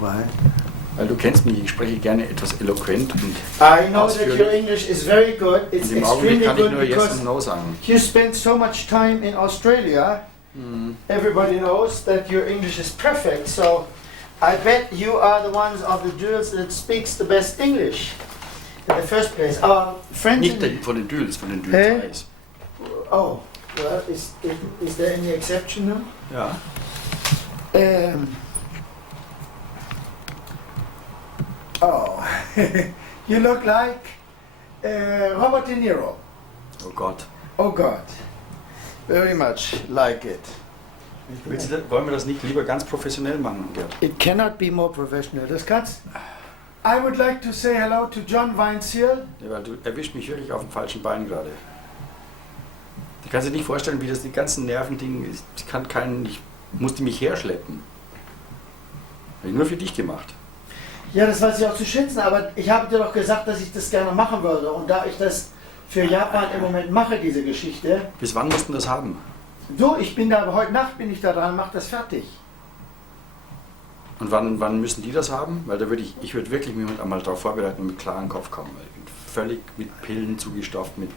Weil du kennst mich, ich spreche gerne etwas eloquent und I know that your English is very good. It's im Augenblick extremely kann ich good nur Yes because und No sagen. you spent so much time in Australia. Everybody knows that your English is perfect. So I bet you are the ones of the duels that speaks the best English in the first place. Our friend Nicht von den Duels, von den Duels. Oh, well, is there any exception now? Ja. Oh, you look like Robert De Niro. Oh Gott. Oh God, very much like it. Wollen wir das nicht lieber ganz professionell machen, Gerd? It cannot be more professional. Das kannst. I would like to say hello to John Weinzierl. Ja, weil du erwischt mich wirklich auf dem falschen Bein gerade. Du kannst dir nicht vorstellen, wie das die ganzen Nervendinge ist. Ich musste mich herschleppen. Habe ich nur für dich gemacht. Ja, das weiß ich auch zu schätzen, aber ich habe dir doch gesagt, dass ich das gerne machen würde. Und da ich das für Japan im Moment mache, diese Geschichte. Bis wann mussten wir das haben? Du, ich bin da, heute Nacht bin ich da dran, mach das fertig. Und wann müssen die das haben? Weil da würde ich würde wirklich mich einmal darauf vorbereiten und mit klarem Kopf kommen. Weil ich bin völlig mit Pillen zugestopft, mit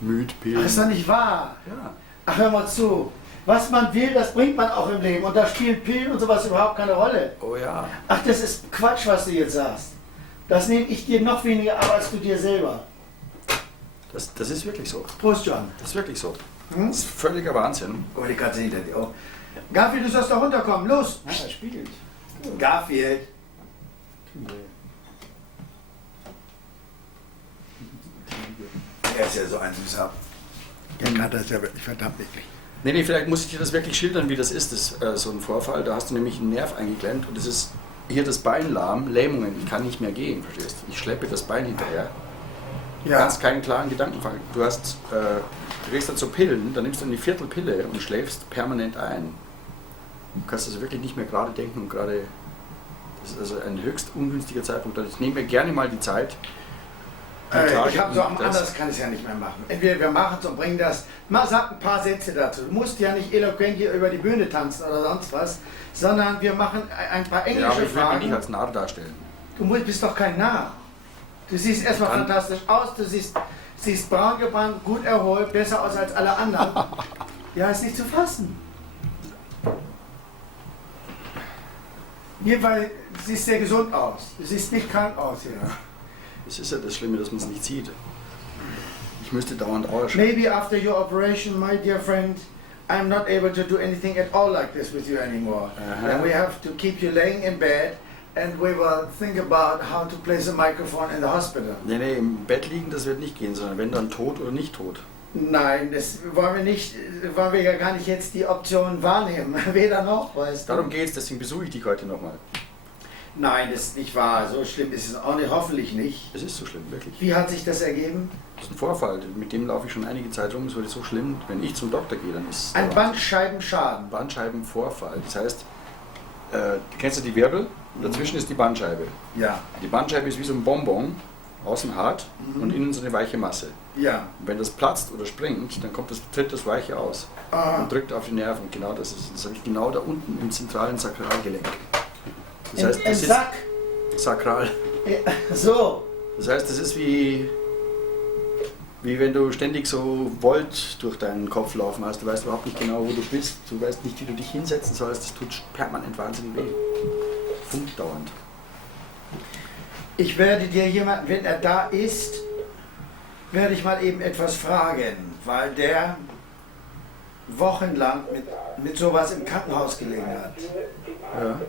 Müdpillen. Das ist doch nicht wahr. Ja. Ach, hör mal zu. Was man will, das bringt man auch im Leben. Und da spielen Pillen und sowas überhaupt keine Rolle. Oh ja. Ach, das ist Quatsch, was du jetzt sagst. Das nehme ich dir noch weniger ab als du dir selber. Das ist wirklich so. Prost, John. Das ist wirklich so. Das ist völliger Wahnsinn. Oh, die Katze hinter dir. Oh. Garfield, du sollst da runterkommen. Los. Ja, er spielt. Garfield. Er ist ja so ein Süßer. Der kann das ja wirklich verdammt eklig. Nee, vielleicht muss ich dir das wirklich schildern, wie das ist, so ein Vorfall. Da hast du nämlich einen Nerv eingeklemmt und es ist hier das Bein lahm, Lähmungen. Ich kann nicht mehr gehen, verstehst du? Ich schleppe das Bein hinterher. Du kannst keinen klaren Gedanken fangen. Du gehst dann zu Pillen, dann nimmst du eine Viertelpille und schläfst permanent ein. Du kannst also wirklich nicht mehr gerade denken und gerade. Das ist also ein höchst ungünstiger Zeitpunkt. Ich nehme mir gerne mal die Zeit. Ich habe so anders kann ich es ja nicht mehr machen. Entweder wir machen es und bringen das. Sag ein paar Sätze dazu. Du musst ja nicht eloquent hier über die Bühne tanzen oder sonst was, sondern wir machen ein paar englische aber ich will Fragen. mich nicht als Narr darstellen. Du bist doch kein Narr. Du siehst erstmal fantastisch aus, du siehst braun gebrannt, gut erholt, besser aus als alle anderen. Ja, ist nicht zu fassen. Jedenfalls siehst sehr gesund aus. Du siehst nicht krank aus, ja. Es ist ja das Schlimme, dass man es nicht sieht. Ich müsste dauernd ausschauen. Maybe after your operation, my dear friend, I'm not able to do anything at all like this with you anymore. And we have to keep you laying in bed and we will think about how to place a microphone in the hospital. Nee, im Bett liegen, das wird nicht gehen, sondern wenn dann tot oder nicht tot. Nein, das wollen wir ja gar nicht jetzt die Option wahrnehmen. Weder noch, weißt du. Darum geht's, deswegen besuche ich dich heute nochmal. Nein, das ist nicht wahr. So schlimm ist es auch nicht, hoffentlich nicht. Es ist so schlimm, wirklich. Wie hat sich das ergeben? Das ist ein Vorfall, mit dem laufe ich schon einige Zeit rum. Es wird so schlimm, wenn ich zum Doktor gehe, dann ist es ein Bandscheibenschaden. Bandscheibenvorfall. Das heißt, kennst du die Wirbel? Dazwischen ist die Bandscheibe. Ja. Die Bandscheibe ist wie so ein Bonbon, außen hart und innen so eine weiche Masse. Ja. Und wenn das platzt oder springt, dann tritt das Weiche aus und drückt auf die Nerven. Genau das habe ich genau da unten im zentralen Sakralgelenk. Das heißt, das ist sakral. So. Das heißt, das ist wie wenn du ständig so Volt durch deinen Kopf laufen hast. Du weißt überhaupt nicht genau, wo du bist. Du weißt nicht, wie du dich hinsetzen sollst. Das tut permanent wahnsinnig weh. Funkdauernd. Ich werde dir jemanden, wenn er da ist, werde ich mal eben etwas fragen, weil der wochenlang mit sowas im Krankenhaus gelegen hat. Ja.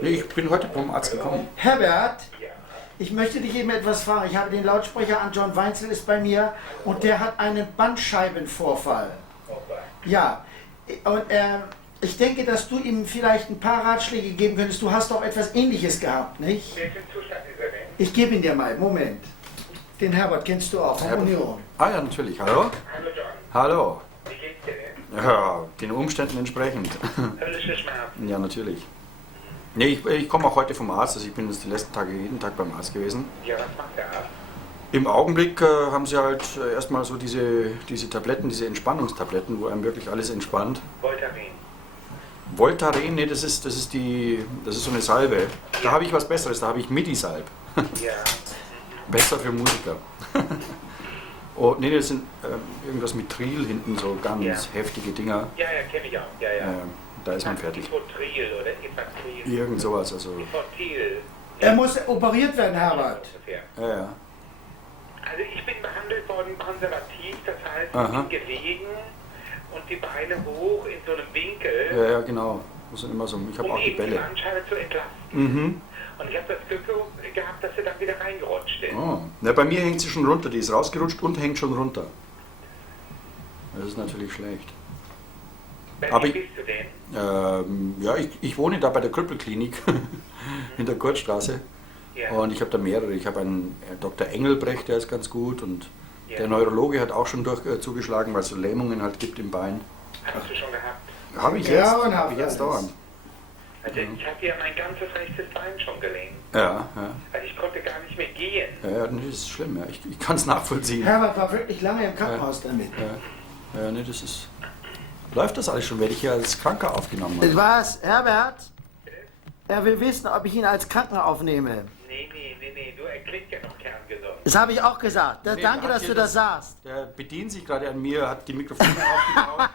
Nee, ich bin heute vom Arzt gekommen. Herbert, ich möchte dich eben etwas fragen. Ich habe den Lautsprecher an, John Weinzierl ist bei mir und der hat einen Bandscheibenvorfall. Ja, und ich denke, dass du ihm vielleicht ein paar Ratschläge geben könntest. Du hast doch etwas Ähnliches gehabt, nicht? Welchen Zustand ist er denn? Ich gebe ihn dir mal. Moment. Den Herbert kennst du auch, von Union. Ah ja, natürlich. Hallo? Hallo John. Hallo. Wie geht's dir denn? Ja, den Umständen entsprechend. Höllische Schmerzen. Ja, natürlich. Nee, ich komme auch heute vom Arzt. Also ich bin jetzt die letzten Tage jeden Tag beim Arzt gewesen. Ja, was macht der Arzt? Im Augenblick haben sie halt erstmal so diese Tabletten, diese Entspannungstabletten, wo einem wirklich alles entspannt. Voltaren. Voltaren, nee, das ist so eine Salbe. Da habe ich was Besseres, da habe ich Midi-Salb. Ja. Besser für Musiker. Oh, nee, das sind irgendwas mit Tril hinten, so ganz heftige Dinger. Ja, kenne ich auch. Ja. Da ist man fertig. Ifotril oder Ifatril. Irgend sowas, also. Ifotil. Er muss operiert werden, Herbert. Ja. Also ich bin behandelt worden konservativ, das heißt, Aha. ich bin gelegen und die Beine hoch in so einem Winkel, Ja, genau. Das sind immer so, ich habe um auch die eben die Bälle. Bandscheibe zu entlasten. Mhm. Und ich habe das Glück gehabt, dass sie dann wieder reingerutscht ist. Oh. Na, bei mir hängt sie schon runter, die ist rausgerutscht und hängt schon runter. Das ist natürlich schlecht. Aber Wie bist du denn? ja, ich wohne da bei der Krüppelklinik in der Kurtstraße. Ja. Und ich habe da mehrere. Ich habe einen Dr. Engelbrecht, der ist ganz gut. Und der Neurologe hat auch schon zugeschlagen, weil es so Lähmungen halt gibt im Bein. Hast du schon gehabt? Habe ich Ja, jetzt, und hab ich jetzt dauernd. Also ich habe ja mein ganzes rechtes Bein schon gelähmt. Ja. Also ich konnte gar nicht mehr gehen. Ja, das ist schlimm. Ja. Ich kann es nachvollziehen. Herbert war wirklich lange im Krankenhaus damit. Ja, nee, das ist... Läuft das alles schon? Werde ich hier als Kranker aufgenommen? Was, Herbert? Er will wissen, ob ich ihn als Kranken aufnehme. Nee, du erklingst ja noch kerngesund. Das habe ich auch gesagt. Nee, Danke, dass du das sagst. Der bedient sich gerade an mir, hat die Mikrofone aufgebaut,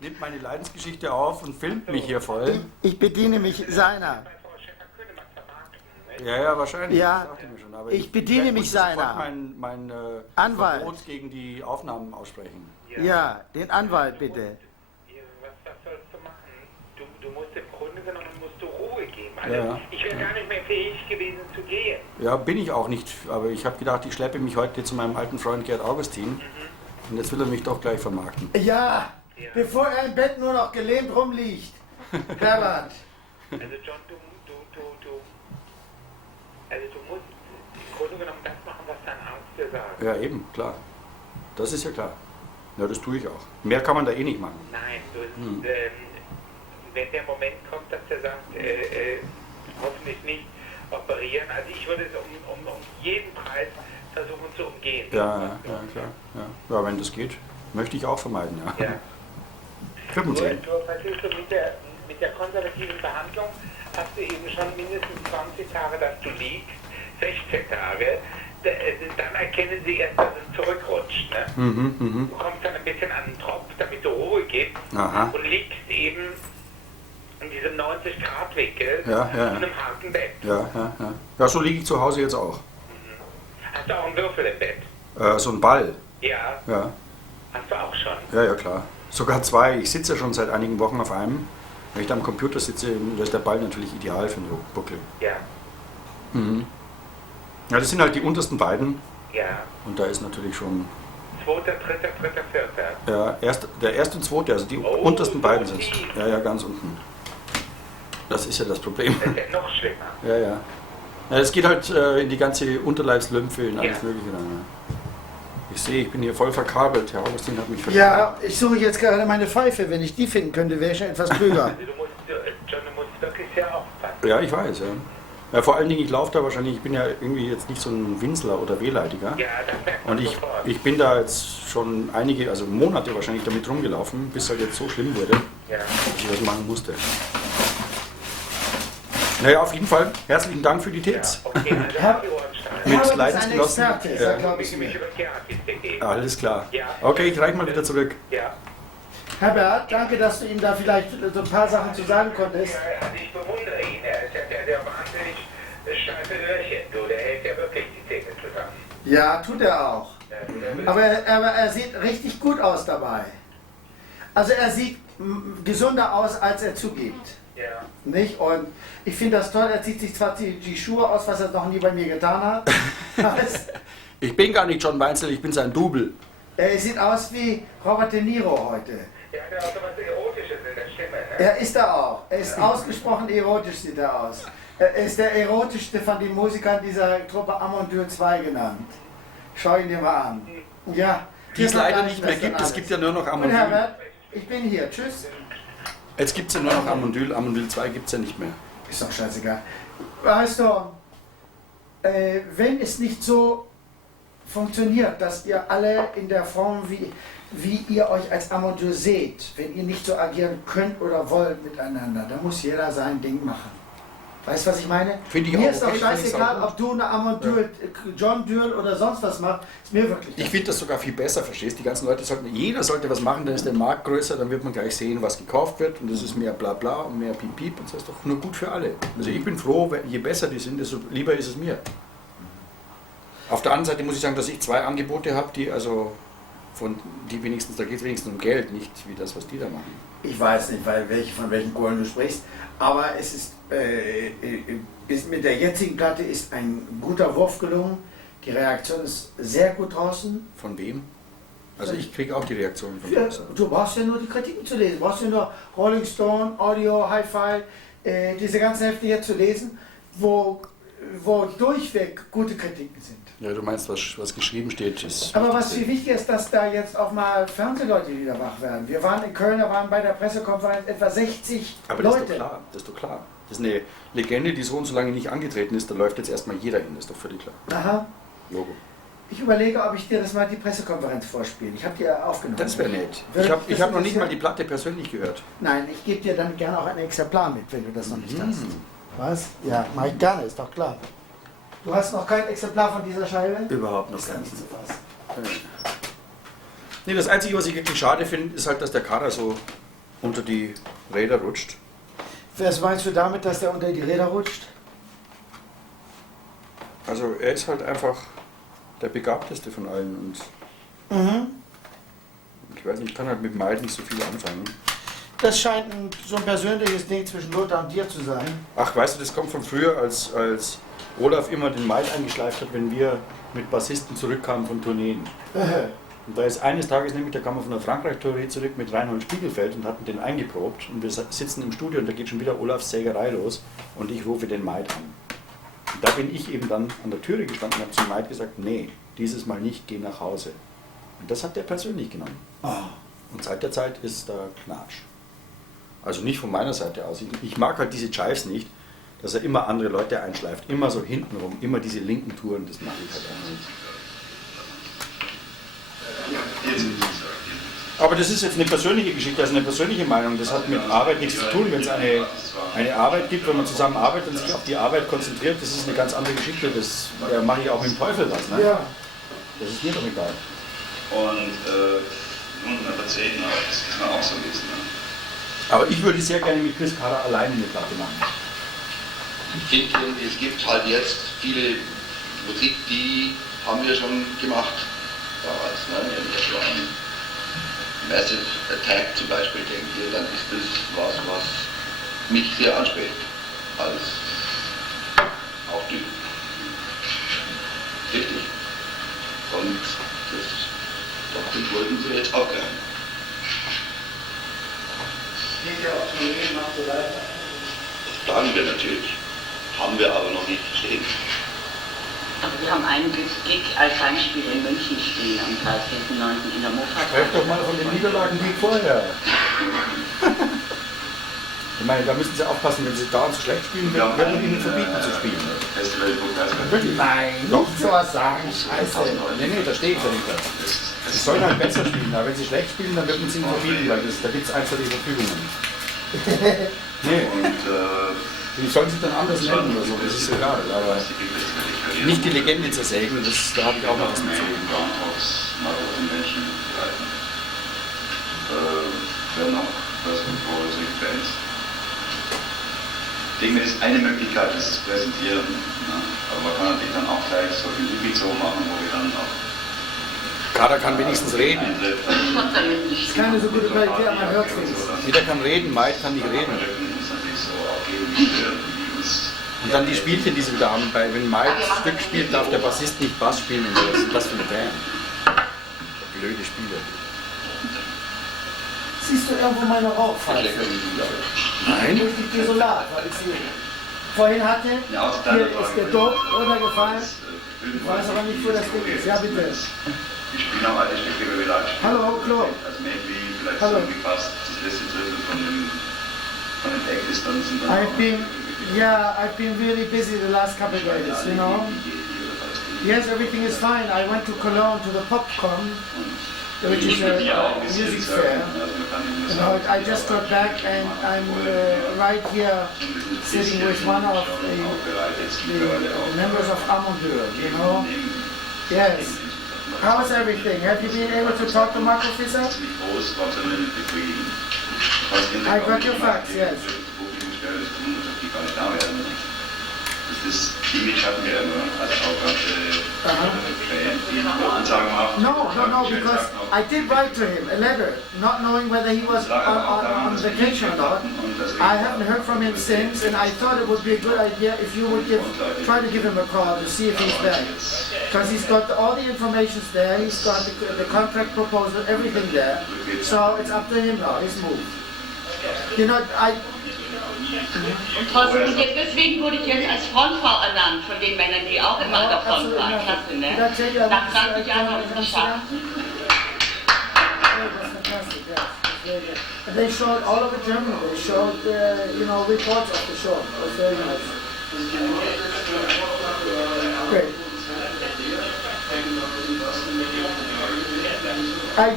nimmt meine Leidensgeschichte auf und filmt mich hier voll. Ich bediene mich seiner. Bei Frau Schäfer-Könemann vermarkten, ne? Ja, wahrscheinlich. Ja, das dachte ich mir schon. Aber ich bediene mich muss sofort seiner. mein Anwalt. Verbot gegen die Aufnahmen aussprechen. Ja, den Anwalt bitte. Was sollst du machen? Du musst im Grunde genommen Ruhe geben. Also Ja. ich wäre gar nicht mehr fähig gewesen zu gehen. Ja, bin ich auch nicht. Aber ich habe gedacht, ich schleppe mich heute zu meinem alten Freund Gerd Augustin. Und jetzt will er mich doch gleich vermarkten. Ja, bevor er im Bett nur noch gelähmt rumliegt. Herbert. Also John, du musst im Grunde genommen das machen, was dein Arzt dir sagt. Ja, eben, klar. Das ist ja klar. Ja, das tue ich auch. Mehr kann man da eh nicht machen. Nein, wenn der Moment kommt, dass der sagt, hoffentlich nicht operieren, also ich würde es um jeden Preis versuchen zu umgehen. Ja, klar. Ja, wenn das geht, möchte ich auch vermeiden, ja. Nur verstehst du, mit der konservativen Behandlung hast du eben schon mindestens 20 Tage, dass du liegst, 16 Tage, dann erkennen sie erst, dass es zurückrutscht. Ne? Du kommst dann ein bisschen an den Tropf, damit du Ruhe gibst und liegst eben in diesem 90-Grad-Winkel in einem harten Bett. Ja, so liege ich zu Hause jetzt auch. Hast du auch einen Würfel im Bett? So ein Ball. Ja. Hast du auch schon? Ja, klar. Sogar zwei. Ich sitze ja schon seit einigen Wochen auf einem. Wenn ich da am Computer sitze, da ist der Ball natürlich ideal für den Buckel. Ja. Ja, das sind halt die untersten beiden. Ja. Und da ist natürlich schon... Zweiter, dritter, vierter. Ja, der erste und zweite, also die untersten beiden sind es. Ja, ganz unten. Das ist ja das Problem. Das ist ja noch schlimmer. Ja. Ja, es geht halt in die ganze Unterleibslymphe, in alles Mögliche dann. Ja. Ich sehe, ich bin hier voll verkabelt. Herr Augustin hat mich verkabelt. Ja, ich suche jetzt gerade meine Pfeife. Wenn ich die finden könnte, wäre ich schon etwas klüger. Also John, du musst wirklich sehr aufpassen. Ja, ich weiß, ja. Ja, vor allen Dingen, ich laufe da wahrscheinlich, ich bin ja irgendwie jetzt nicht so ein Winsler oder Wehleidiger. Ja, das merkt man Und sofort. ich bin da jetzt schon einige, also Monate wahrscheinlich damit rumgelaufen, bis es halt jetzt so schlimm wurde, Ja. dass ich das machen musste. Naja, auf jeden Fall, herzlichen Dank für die Tipps. Okay, also Herr- die Ohrensteine. Mit Herbert ist ein Leidensgenossen. Experte, Ja. sagt, glaube Ich ich mich mir. über Therapie geben. Alles klar. Ja. Okay, ich reiche mal wieder zurück. Ja. Herbert, danke, dass du ihm da vielleicht so ein paar Sachen zu sagen konntest. Also ich bewundere ihn. Er ist ja der wahnsinnig steife Öhrchen. Du, der hält ja wirklich die Zähne zusammen. Ja, tut er auch. Aber er sieht richtig gut aus dabei. Also er sieht gesunder aus, als er zugibt. Ja. Nicht? Und ich finde das toll, er zieht sich zwar die Schuhe aus, was er noch nie bei mir getan hat. Ich bin gar nicht John Weinzierl, ich bin sein Double. Er sieht aus wie Robert De Niro heute. Ja, der hat auch so was Erotisches in der Stimme. Ne? Er ist er auch. Er ist ausgesprochen erotisch, sieht er aus. Er ist der erotischste von den Musikern dieser Truppe Amondyl 2 genannt. Schau ihn dir mal an. Ja. Die es leider nicht mehr gibt, es gibt ja nur noch Und Amondyl. Herbert, ich bin hier. Tschüss. Jetzt gibt es ja nur noch Amondyl, Amondyl 2 gibt es ja nicht mehr. Ist doch scheißegal. Weißt du, wenn es nicht so funktioniert, dass ihr alle in der Form, wie ihr euch als Amateur seht, wenn ihr nicht so agieren könnt oder wollt miteinander, dann muss jeder sein Ding machen. Weißt du, was ich meine? Finde ich mir auch ist okay, doch scheißegal, ob du eine Amateur, John Duell oder sonst was machst, ist mir wirklich. Ich finde das sogar viel besser, verstehst du? Die ganzen Leute sollten, jeder sollte was machen, dann ist der Markt größer, dann wird man gleich sehen, was gekauft wird und das ist mehr bla bla und mehr piep piep und das ist doch nur gut für alle. Also ich bin froh, je besser die sind, desto lieber ist es mir. Auf der anderen Seite muss ich sagen, dass ich 2 Angebote habe, die also die wenigstens, da geht es wenigstens um Geld, nicht wie das, was die da machen. Ich weiß nicht, von welchen Kohlen du sprichst, aber es ist mit der jetzigen Platte ist ein guter Wurf gelungen. Die Reaktion ist sehr gut draußen. Von wem? Also ich kriege auch die Reaktionen von ja, du brauchst ja nur die Kritiken zu lesen. Du brauchst ja nur Rolling Stone, Audio, Hi-Fi, diese ganzen Hefte hier zu lesen, wo durchweg gute Kritiken sind. Ja, du meinst, was geschrieben steht, ist... Aber was viel wichtiger ist, dass da jetzt auch mal Fernsehleute wieder wach werden. Wir waren in Köln, da waren bei der Pressekonferenz etwa 60 Aber Leute. Das ist doch klar. Das ist eine Legende, die so und so lange nicht angetreten ist, da läuft jetzt erstmal jeder hin, das ist doch völlig klar. Aha. Logo. Ich überlege, ob ich dir das mal die Pressekonferenz vorspiele. Ich habe die ja aufgenommen. Das wäre nett. Ich hab noch nicht mal die Platte persönlich gehört. Nein, ich gebe dir dann gerne auch ein Exemplar mit, wenn du das noch nicht hast. Was? Ja, mache ich gerne, ist doch klar. Du hast noch kein Exemplar von dieser Scheibe? Überhaupt noch ist kein. nicht zu fassen. Nee, das Einzige, was ich wirklich schade finde, ist halt, dass der Kader so unter die Räder rutscht. Was meinst du damit, dass der unter die Räder rutscht? Also er ist halt einfach der Begabteste von allen und ich weiß nicht, ich kann halt mit Maid nicht so viel anfangen. Das scheint so ein persönliches Ding zwischen Lothar und dir zu sein. Ach, weißt du, das kommt von früher, als Olaf immer den Maid eingeschleift hat, wenn wir mit Bassisten zurückkamen von Tourneen. Und da ist eines Tages nämlich, da kam er von der Frankreich-Tournee zurück mit Reinhold Spiegelfeld und hatten den eingeprobt. Und wir sitzen im Studio und da geht schon wieder Olafs Sägerei los und ich rufe den Maid an. Und da bin ich eben dann an der Türe gestanden und habe zum Maid gesagt, nee, dieses Mal nicht, geh nach Hause. Und das hat der persönlich genommen. Und seit der Zeit ist da Knatsch. Also nicht von meiner Seite aus. Ich mag halt diese Chives nicht, dass er immer andere Leute einschleift, immer so hintenrum, immer diese linken Touren, das mag ich halt auch nicht. Aber das ist jetzt eine persönliche Geschichte, also eine persönliche Meinung, das hat mit Arbeit nichts zu tun. Wenn es eine Arbeit gibt, wenn man zusammen arbeitet und sich auf die Arbeit konzentriert, das ist eine ganz andere Geschichte, das mache ich auch mit dem Teufel was. Ne? Ja. Das ist mir doch egal. Und nun, aber 10, das kann man auch so lesen. Ne? Aber ich würde sehr gerne mit Chris Kader alleine eine Platte machen. Ich finde, es gibt halt jetzt viele Musik, die haben wir schon gemacht damals. Ne? Wenn wir so an Massive Attack zum Beispiel denke, dann ist das was mich sehr anspricht als auch Typ. Richtig. Und das wollten sie jetzt auch gerne. Planen wir natürlich. Haben wir aber noch nicht stehen. Also wir haben einen Gig als Heimspiel in München stehen am 13.09. in der Mofa. Sprecht doch mal von den Niederlagen wie vorher. Ich meine, da müssen Sie aufpassen, wenn Sie dauernd zu schlecht spielen, wird man Ihnen verbieten zu spielen. Nein, nicht so was sagen, scheiße. Nee, da stehe ich ja nicht. Sie sollen halt besser spielen, aber wenn Sie schlecht spielen, dann wird man es Ihnen verbieten, weil da gibt es einfach die Verfügungen. Nee. Die sollen sich dann anders nennen oder so, das ist egal, aber nicht die Legende zersägen, da habe ich auch noch was mitzureden. Ich denke, das ist eine Möglichkeit, das zu präsentieren. Ne? Aber man kann natürlich dann auch gleich so ein Libido machen, wo wir dann auch... Kader kann wenigstens reden. Das ist keine so gute Qualität, aber man hört es. Jeder kann reden, Maid kann nicht reden. Und dann die Spielchen, die sie wieder haben, wenn Maid ein Stück spielt, darf der Bassist nicht Bass spielen. Und was ist das für eine Band? Blöde Spiele. Siehst du irgendwo meine Rauchpfeife? Nein. Durch die Desolat, weil ich sie vorhin hatte. Hier ist der Dope runtergefallen. Ich weiß aber nicht, wo das Ding ist. Ja, bitte. Wir spielen auch alle Stücke, die wir da spielen. Hallo, Klo. Also maybe vielleicht zusammengefasst, das letzte Drittel von den Eckdistanzen. I've been really busy the last couple of days, you know. Yes, everything is fine. I went to Cologne to the Popcorn, which is a music fair. You know, I just got back and I'm right here sitting with one of the members of Amondeur, you know. Yes. How is everything? Have you been able to talk to Marco Fischer? I got your facts, yes. Das Image hatten wir immer, also auch die Ansagen machen. No, because I did write to him a letter, not knowing whether he was on vacation or not. I haven't heard from him since, and I thought it would be a good idea if you would try to give him a call to see if he's back. Because he's got all the information there, he's got the contract proposal, everything there. So it's up to him now, his move. You know, Und deswegen wurde ich jetzt als Frontfrau ernannt, von den Männern, die auch immer an der Front waren. Klasse, ne? Nach 20 Jahren habe ich es geschafft. And they showed all over Germany, they showed, you know, reports of the show. It was very nice. Great.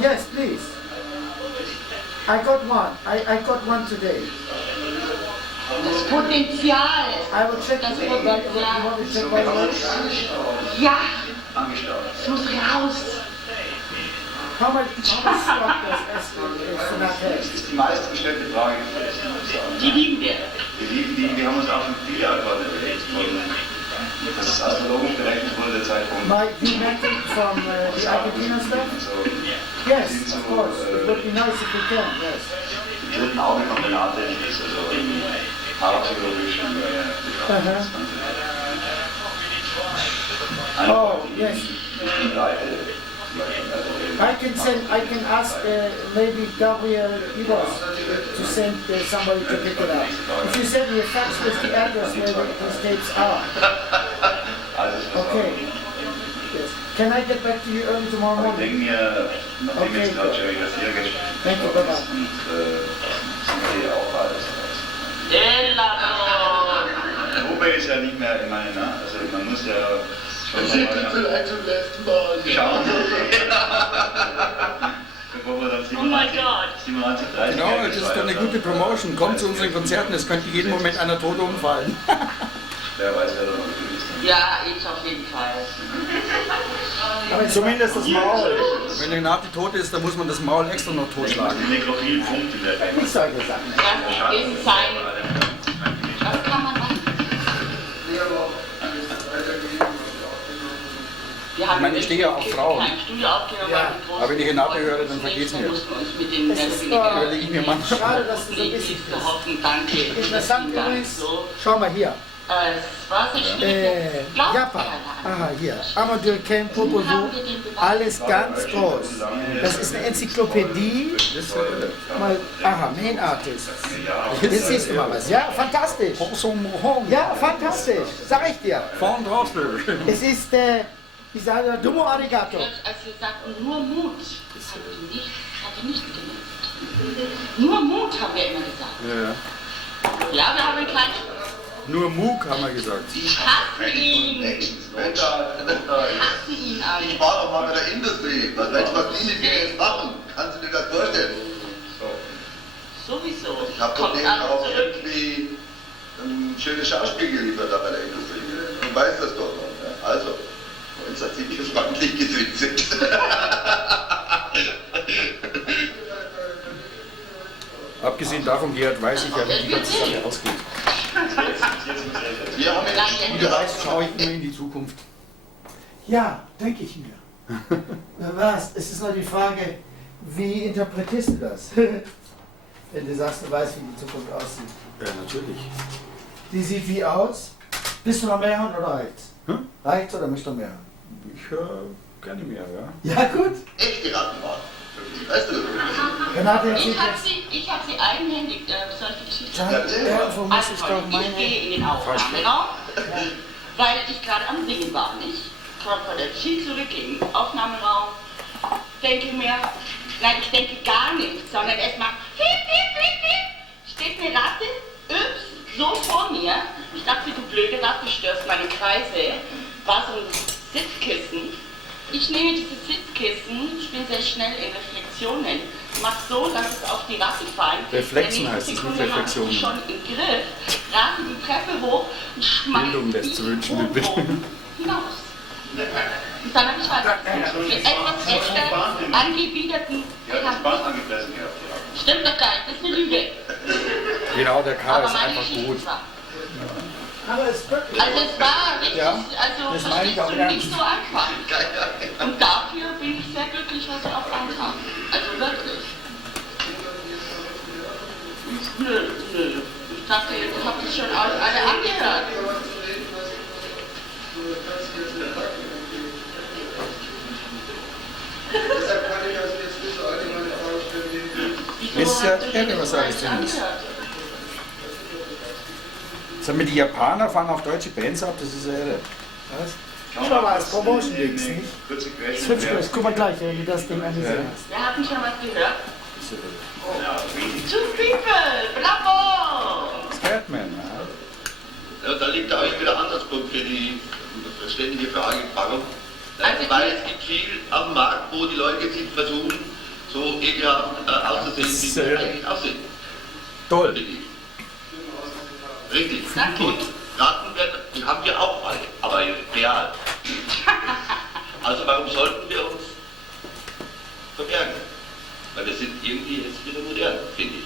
Yes, please. I got one today. Das Potenzial. I will check Das the Potenzial. Ja, es muss raus. How much stock does Sonat have? Das ist die meistgestellte Frage. Die lieben wir. Wir haben uns auch schon viele Antworten überlegt. Das ist astrologisch berechnet wurde der Zeitpunkt. You mentioned from the Argentina stuff? Yes, of course. It would be nice if we can, yes. Die dritten Augenkombinate ist also parapsychologisch betrachtet. Oh, yes. I can ask maybe Gabriel Ibos to send somebody to pick it up. If you send me a fax with the address where these tapes are. Okay. Yes. Can I get back to you early tomorrow morning? Okay. Thank you, bye-bye. Wobei ist ja nicht mehr, ich meine, ne? Also man muss ja schon Vielleicht zum letzten Mal. schauen. Bevor wir dann Oh mein Gott. 37, 30 Genau, das ist doch eine gute Promotion. Kommt zu unseren Konzerten, es könnte jeden Moment einer tot umfallen. Wer weiß, wer da noch ist. Ja, ich auf jeden Fall. Aber zumindest das Maul. Wenn der Nati tot ist, dann muss man das Maul extra noch totschlagen. Nekrophil Punkt in der Ich sage Sachen. Das ist sein. Das kann man machen. Wir haben Ich meine, ich stehe ja auf Frauen. Ja. Aber wenn ich Renate höre, dann vergeht's mir. Es ist Überlege ich mir manchmal. schade, dass du so ein bisschen Danke. interessant übrigens. Schau mal hier. Was ist Japan. Aha, hier. Amadou Ken Popozu. Alles ganz groß. Das ist eine Enzyklopädie. Mal, aha, Main Artist. Jetzt siehst du mal was. Ja, fantastisch. Ja, fantastisch. Sag ich dir. Vorn drauf. Es ist, ich sage, Dumo Arigato. Als wir sagten, nur Mut, das hatte nicht genutzt. Nur Mut haben wir immer gesagt. Ja. Ja, wir haben einen kleinen. Nur Mug haben wir gesagt. Ich hasse ihn. Mensch, Ich hasse ihn alle. Ich war doch mal bei der Industrie. Was die mit mir jetzt machen? Kannst du dir das vorstellen? Sowieso. Ich habe doch Kommt denen alles auch zurück. irgendwie ein schönes Schauspiel geliefert da bei der Industrie. Du weißt das doch noch. Ne? Also, wenn es da ziemlich freundlich gesinnt sind. Abgesehen davon, Gerhard, weiß ich ja, wie die ganze Sache ausgeht. Wir haben Wie du weißt, schaue ich immer in die Zukunft. Ja, denke ich mir. Was? Es ist nur die Frage, wie interpretierst du das? Wenn du sagst, du weißt, wie die Zukunft aussieht. Ja, natürlich. Die sieht wie aus? Bist du noch mehr hören oder reicht's? Hm? Reicht's oder möchtest du mehr hören? Ich höre gerne mehr, ja. Ja, gut. echt geraten worden. Weißt du? Renate erzählt Ich habe sie eigenhändig, soll ich die Geschichte irgendwo muss ich doch ich meine... gehe in den Aufnahmeraum, weil ich gerade am Singen war. Ich komme von der Ski zurück in den Aufnahmeraum, denke mir, nein, ich denke gar nichts, sondern es macht piep, piep, piep, piep, steht eine Ratte, so vor mir. Ich dachte, du blöde Ratte, störst meine Kreise. War so ein Sitzkissen. Ich nehme diese Sitzkissen, ich bin sehr schnell in Reflexionen, mach so, lass es auf die Ratte fallen. Reflexen heißt es, nicht Reflexionen. Ich schon im Griff, rate die Treppe hoch und schmeiße Bildung lässt zu wünschen übrig. hinaus. Und dann habe ich weiter mit etwas echter, angebiederten... Ja, das Band angepressen gehabt. Stimmt doch gar nicht, das ist eine Lüge. Genau, der Karl Aber ist meine einfach Geschichte gut. war. Aber es ist wirklich. Also es war richtig, Ja, also das meine ich verstehst auch du, ernst. nicht so einfach. Und dafür bin ich sehr glücklich, was wir auf Band haben. Also wirklich. Nö. Ich dachte, ihr habt es schon alle angehört. Deshalb kann ich also jetzt nicht so allgemeine Frage stellen. Ist ja irre, was alles drin ist. Sag mal, die Japaner fahren auf deutsche Bands ab, das ist ja irre. Was? Schau mal, als Promotion-Dings, nicht? Das ist hübsch, das guck mal gleich, wenn du das Ding angesehen hast. Wir hatten schon was gehört. Two People, bravo! Scatman, ja. Ja, da liegt eigentlich wieder Ansatzpunkt für die ständige Frage, warum? Also Weil es gibt viel am Markt, wo die Leute sich versuchen, so ekelhaft auszusehen, wie sie eigentlich aussehen. Toll. Richtig. Und Ratten die haben wir auch alle, aber real. Also warum sollten wir uns verbergen? Weil wir sind irgendwie jetzt wieder modern, finde ich.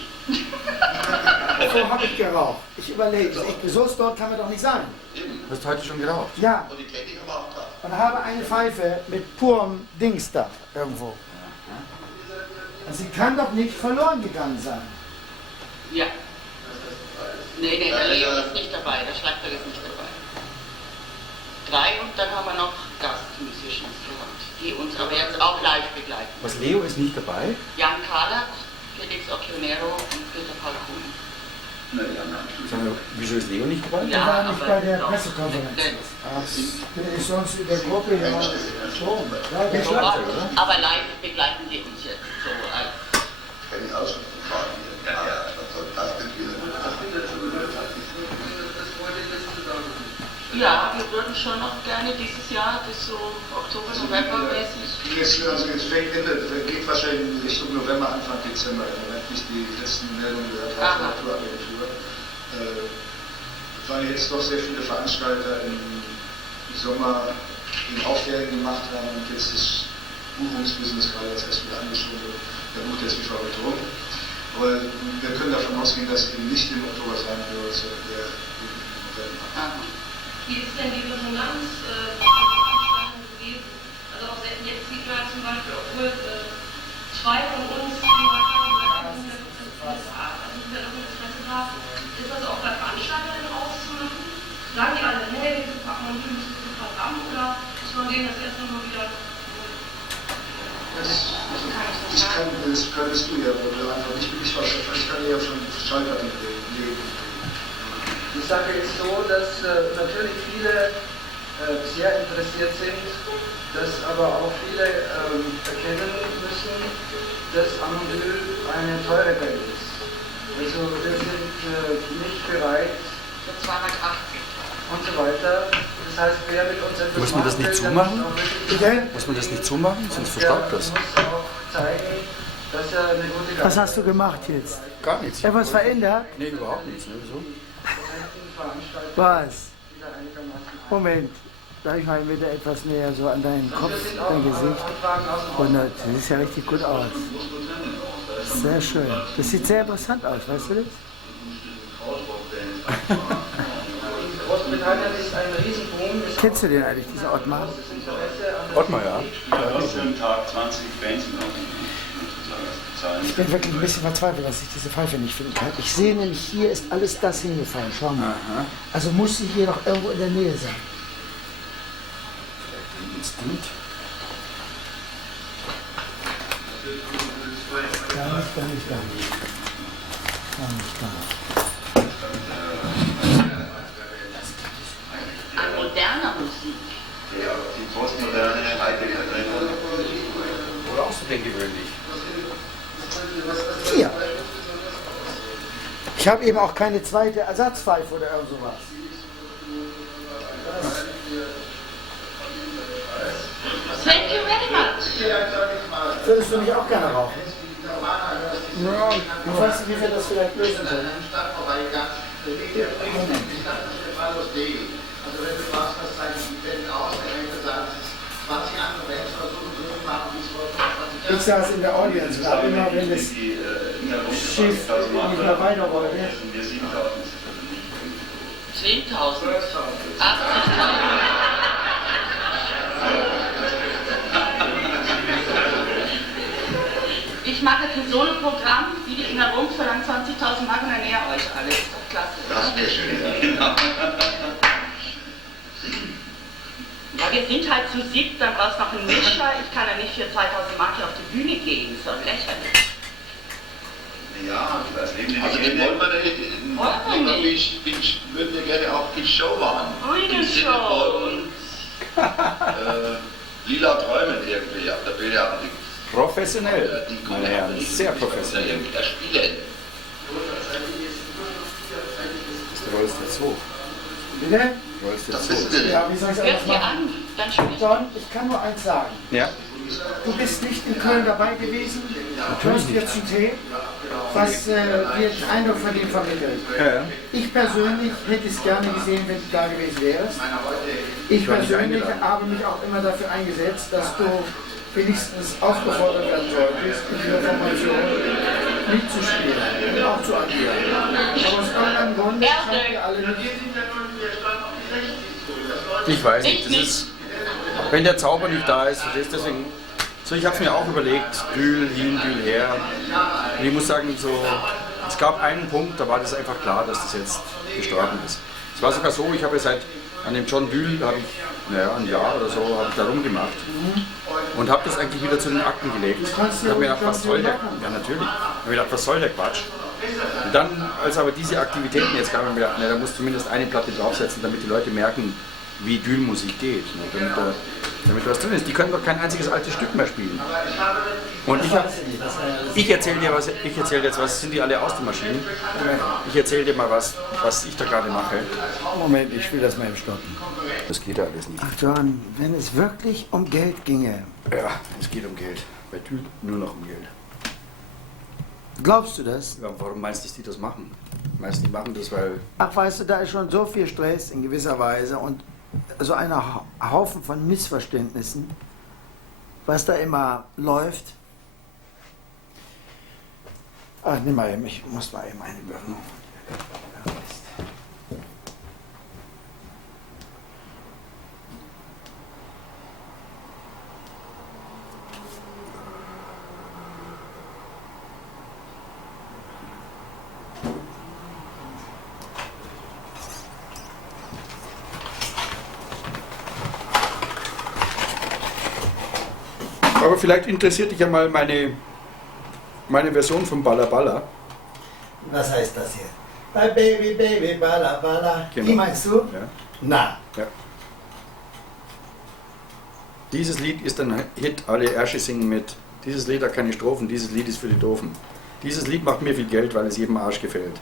So habe ich geraucht. Ich überlege, so dort kann man doch nicht sein. Du hast heute schon geraucht. Ja, Und die Technik haben wir auch da. und habe eine Pfeife mit purem Dings da irgendwo. Und sie kann doch nicht verloren gegangen sein. Ja. Nee, der Leo ist nicht dabei, der Schlagzeug ist nicht dabei. 3 und dann haben wir noch Gastmusicians gehabt, die uns aber jetzt auch live begleiten. Was, Leo ist nicht dabei? Jan Kahler, Felix Occhionero und Peter Paul Kuhn. Sag mal, wieso ist Leo nicht dabei? Der war nicht aber bei der doch. Pressekonferenz. Der ist sonst in der Gruppe ja schon. Ja, der Ja, Schlagzeug. oder? Aber live begleiten die uns jetzt so als. Kann ich auch schon fragen hier. Ja, was soll das denn wieder? Ja, wir würden schon noch gerne dieses Jahr, das so Oktober, November mäßig. Jetzt fängt Ende, geht wahrscheinlich in Richtung November, Anfang Dezember, wenn ich die letzten Meldungen gehört habe, der Touragentur. Es waren jetzt doch sehr viele Veranstalter im Sommer in Aufwärmen gemacht haben und jetzt ist Buchungsbusiness gerade jetzt erst wieder angeschoben. Der bucht jetzt wie verrückt rum. Aber wir können davon ausgehen, dass eben nicht im Oktober sein wird, sondern eher im November. Wie ist denn die Resonanz Veranstaltung gewesen? Also auch jetzt sieht man zum Beispiel, obwohl 2 von uns die Marke haben, 100% USA, also nicht mehr noch ein Interesse da, ist das auch bei Veranstaltern auszumachen? Sagen die alle, nee, wir packen mal ein gutes Programm oder muss man denen das erst nochmal wieder... Das könntest du ja, weil du einfach nicht wirklich was. Ich kann ja schon Schallplatten legen. Die Sache ist so, dass natürlich viele sehr interessiert sind, dass aber auch viele erkennen müssen, dass Amondyl eine teure Band ist. Also wir sind nicht bereit, Für 280. und so weiter. Das heißt, wer mit uns etwas Muss man das machen nicht will, zumachen? der muss auch wirklich Bitte? Muss man das nicht zumachen? Sonst der verstaubt das. muss auch zeigen, dass er eine gute Was hast du gemacht jetzt? Gar nichts. Etwas verändert? Nee, überhaupt nichts. Ne? Wieso? Was? Moment. Darf ich mal wieder etwas näher so an deinen Kopf, dein Gesicht? Und das sieht ja richtig gut aus. Sehr schön. Das sieht sehr interessant aus, weißt du das? Großbritannien ist ein Riesenboom. Kennst du den eigentlich, diesen Ottmar? Ottmar, ja. Was für einen Tag 20 Bands Ich bin wirklich ein bisschen verzweifelt, dass ich diese Pfeife nicht finden kann. Ich sehe nämlich, hier ist alles das hingefallen. Schau mal. Aha. Also muss sie hier doch irgendwo in der Nähe sein. Instinkt. Gar nicht, gar nicht, gar nicht. Gar nicht, gar nicht. An moderner Musik. Ja, die postmoderne Hightech. Wo rauchst du denn gewöhnlich? Hier. Ich habe eben auch keine zweite Ersatzpfeife oder irgend sowas. Würdest du nicht auch gerne rauchen? Ja. Ich weiß nicht, wie wir das vielleicht lösen können. Also wenn du machst, das sein Event aus, dann kann ich sagen, 20 andere Bands versuchen so zu machen, wie es wollte. Ich saß in der Audience, gerade immer wenn das Schiff nicht mehr weiter wollte. 10.000, 80.000. Ich mache für so ein Programm wie die Inga Rums verlangt 20.000 Mark und dann näher euch alle. Das ist doch klasse. Das wäre schön, ja. Genau. Ja, wir sind halt zu siebt, dann brauchst du noch einen Mischer. Ich kann ja nicht für 2.000 Mark hier auf die Bühne gehen. Das ist doch lächerlich. Ja, das Leben also den wollen wir nicht. Ich würde gerne auch die Show machen. Eine Show. Lila Träume irgendwie auf der Bühne haben. Professionell, meine Herren, sehr professionell. Spielen. Du rollst jetzt hoch. Bitte? Du rollst jetzt hoch. Ja, wie soll ich Hört das ihr machen? an, dann spielt. John, ich kann nur eins sagen. Ja? Du bist nicht in Köln dabei gewesen. Du hörst dir zum Tee, was dir den Eindruck von dem vermittelt. Ja. Ich persönlich hätte es gerne gesehen, wenn du da gewesen wärst. Ich persönlich habe mich auch immer dafür eingesetzt, dass du wenigstens aufgefordert werden solltest, in dieser Formation mitzuspielen und auch zu agieren. Aber aus irgendeinem Grund scheint ihr alle nicht. Ich weiß nicht, das ist, wenn der Zauber nicht da ist, deswegen, so ich habe es mir auch überlegt, Bühl hin, Bühl her. Und ich muss sagen, so, es gab einen Punkt, da war das einfach klar, dass das jetzt gestorben ist. Es war sogar so, ich habe seit, an dem John Bühl habe ich, naja, ein Jahr oder so, habe ich da rumgemacht und habe das eigentlich wieder zu den Akten gelegt. Ich habe mir gedacht, was soll der, ja natürlich, ich habe mir gedacht, was soll der Quatsch. Und dann, als aber diese Aktivitäten jetzt kamen, habe ich mir gedacht, na, da muss zumindest eine Platte draufsetzen, damit die Leute merken, wie Dül-Musik geht, ne? damit was drin ist. Die können doch kein einziges altes Stück mehr spielen. Und ich erzähle dir was, ich erzähle jetzt was, sind die alle aus den Maschinen? Ich erzähle dir mal was ich da gerade mache. Moment, ich will das mal im Stocken. Das geht ja alles nicht. Ach John, wenn es wirklich um Geld ginge. Ja, es geht um Geld. Bei Dül nur noch um Geld. Glaubst du das? Ja, warum meinst du, dass die das machen? Meinst du, die machen das, weil... Ach, weißt du, da ist schon so viel Stress in gewisser Weise und so ein Haufen von Missverständnissen, was da immer läuft. Ach, nimm mal eben, ich muss mal eben eine Birne. Aber vielleicht interessiert dich ja mal meine Version von Balla Balla. Was heißt das hier? Bye Baby, Baby, Balla Balla. Genau. Wie meinst du? Ja. Na. Ja. Dieses Lied ist ein Hit, alle Ärsche singen mit. Dieses Lied hat keine Strophen, dieses Lied ist für die Doofen. Dieses Lied macht mir viel Geld, weil es jedem Arsch gefällt.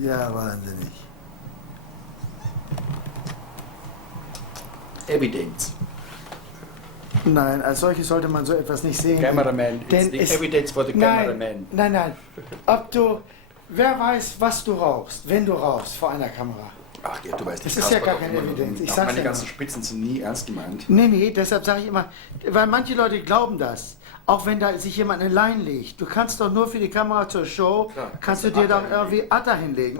Ja, wahnsinnig. Evidence. Nein, als solches sollte man so etwas nicht sehen. Cameraman, Denn it's the evidence for the cameraman. Nein. Wer weiß, was du rauchst, wenn du rauchst vor einer Kamera. Ach ja, du weißt, das ist ja gar keine Evidenz. Ich sag's meine ja ganzen noch. Spitzen sind nie ernst gemeint. Nee, deshalb sage ich immer, weil manche Leute glauben das. Auch wenn da sich jemand eine Line legt. Du kannst doch nur für die Kamera zur Show, Klar, kannst du dir doch irgendwie Atta hinlegen.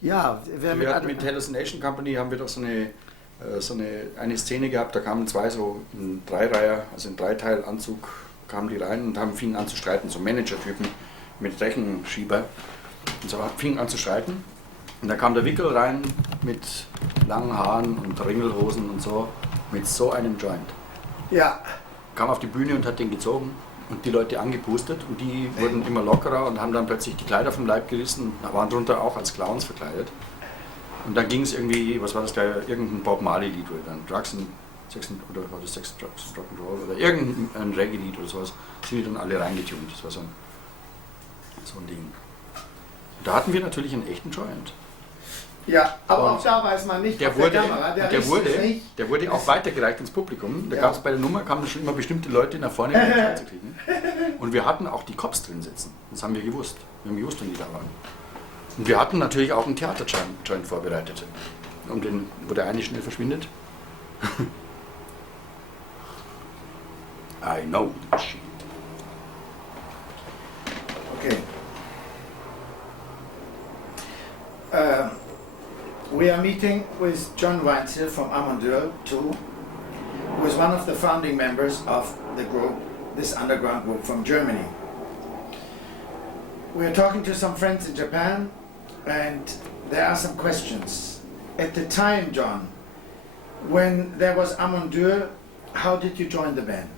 Ja, Wir hatten mit Hallucination Company haben wir doch so eine Szene gehabt, da kamen zwei so in Dreireiher, also in Dreiteilanzug, kamen die rein und fingen an zu streiten, so Manager-Typen mit Rechenschieber. Und so fingen an zu streiten. Und da kam der Wickel rein mit langen Haaren und Ringelhosen und so, mit so einem Joint. Ja. Kam auf die Bühne und hat den gezogen und die Leute angepustet und die wurden immer lockerer und haben dann plötzlich die Kleider vom Leib gerissen, waren drunter auch als Clowns verkleidet. Und dann ging es irgendwie, was war das gleich, irgendein Bob Marley-Lied oder dann Drugs and Sex oder war das Sex, Drugs, Rock'n'Roll oder irgendein Reggae-Lied oder sowas, sind die dann alle reingetunt. Das war so ein Ding. Und da hatten wir natürlich einen echten Joint. Ja, aber auch da weiß man nicht, der auf wurde, der Kamera. der wurde auch weitergereicht ins Publikum. Da gab es bei der Nummer, kamen schon immer bestimmte Leute nach vorne, um Bescheid zu kriegen. Und wir hatten auch die Cops drin sitzen. Das haben wir gewusst. Wir haben gewusst, wenn die da waren. Und wir hatten natürlich auch einen Theaterjoint vorbereitet, wo der eine schnell verschwindet. I know the shit. Okay. We are meeting with John Weinzierl from Untitled too, who is one of the founding members of the group, this underground group from Germany. We are talking to some friends in Japan, and there are some questions. At the time, John, when there was Untitled, how did you join the band?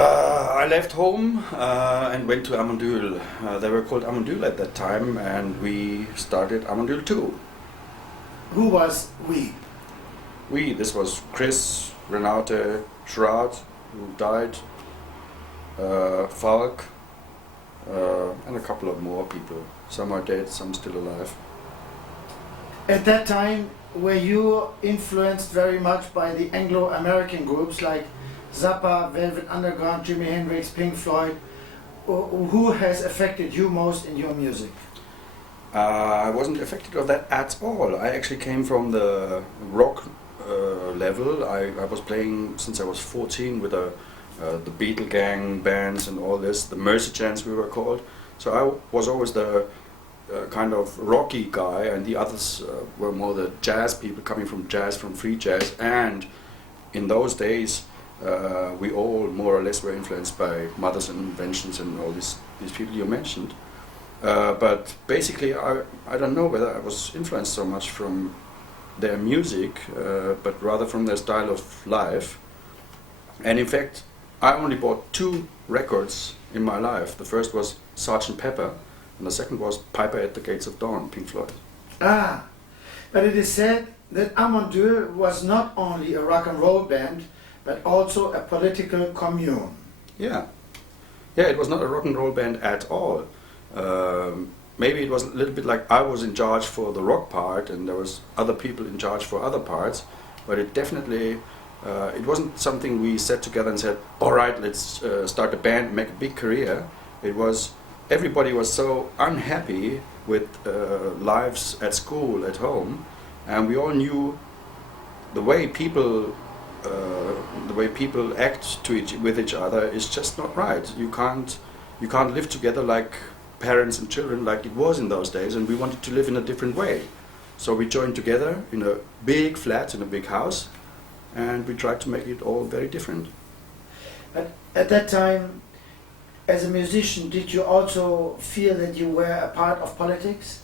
I left home and went to Untitled. They were called Untitled at that time, and we started Untitled too. Who was we? We, this was Chris, Renate, Gerard, who died, Falk, and a couple of more people. Some are dead, some still alive. At that time, were you influenced very much by the Anglo-American groups like Zappa, Velvet Underground, Jimi Hendrix, Pink Floyd? Who has affected you most in your music? I wasn't affected of that at all. I actually came from the rock level. I was playing since I was 14 with the Beatle Gang bands and all this, the Mercy Chants we were called. So I was always the kind of rocky guy, and the others were more the jazz people coming from jazz, from free jazz. And in those days, we all more or less were influenced by Mothers and Inventions and all these people you mentioned. But basically, I don't know whether I was influenced so much from their music, but rather from their style of life. And in fact, I only bought 2 records in my life. The first was Sgt. Pepper, and the second was Piper at the Gates of Dawn, Pink Floyd. Ah, but it is said that Untitled was not only a rock and roll band, but also a political commune. Yeah, it was not a rock and roll band at all. Maybe it was a little bit like I was in charge for the rock part, and there was other people in charge for other parts. But it definitely, it wasn't something we sat together and said, "All right, let's start a band, make a big career." It was everybody was so unhappy with lives at school, at home, and we all knew the way people act with each other is just not right. You can't live together like parents and children like it was in those days, and we wanted to live in a different way. So we joined together in a big flat, in a big house, and we tried to make it all very different. But at that time, as a musician, did you also feel that you were a part of politics?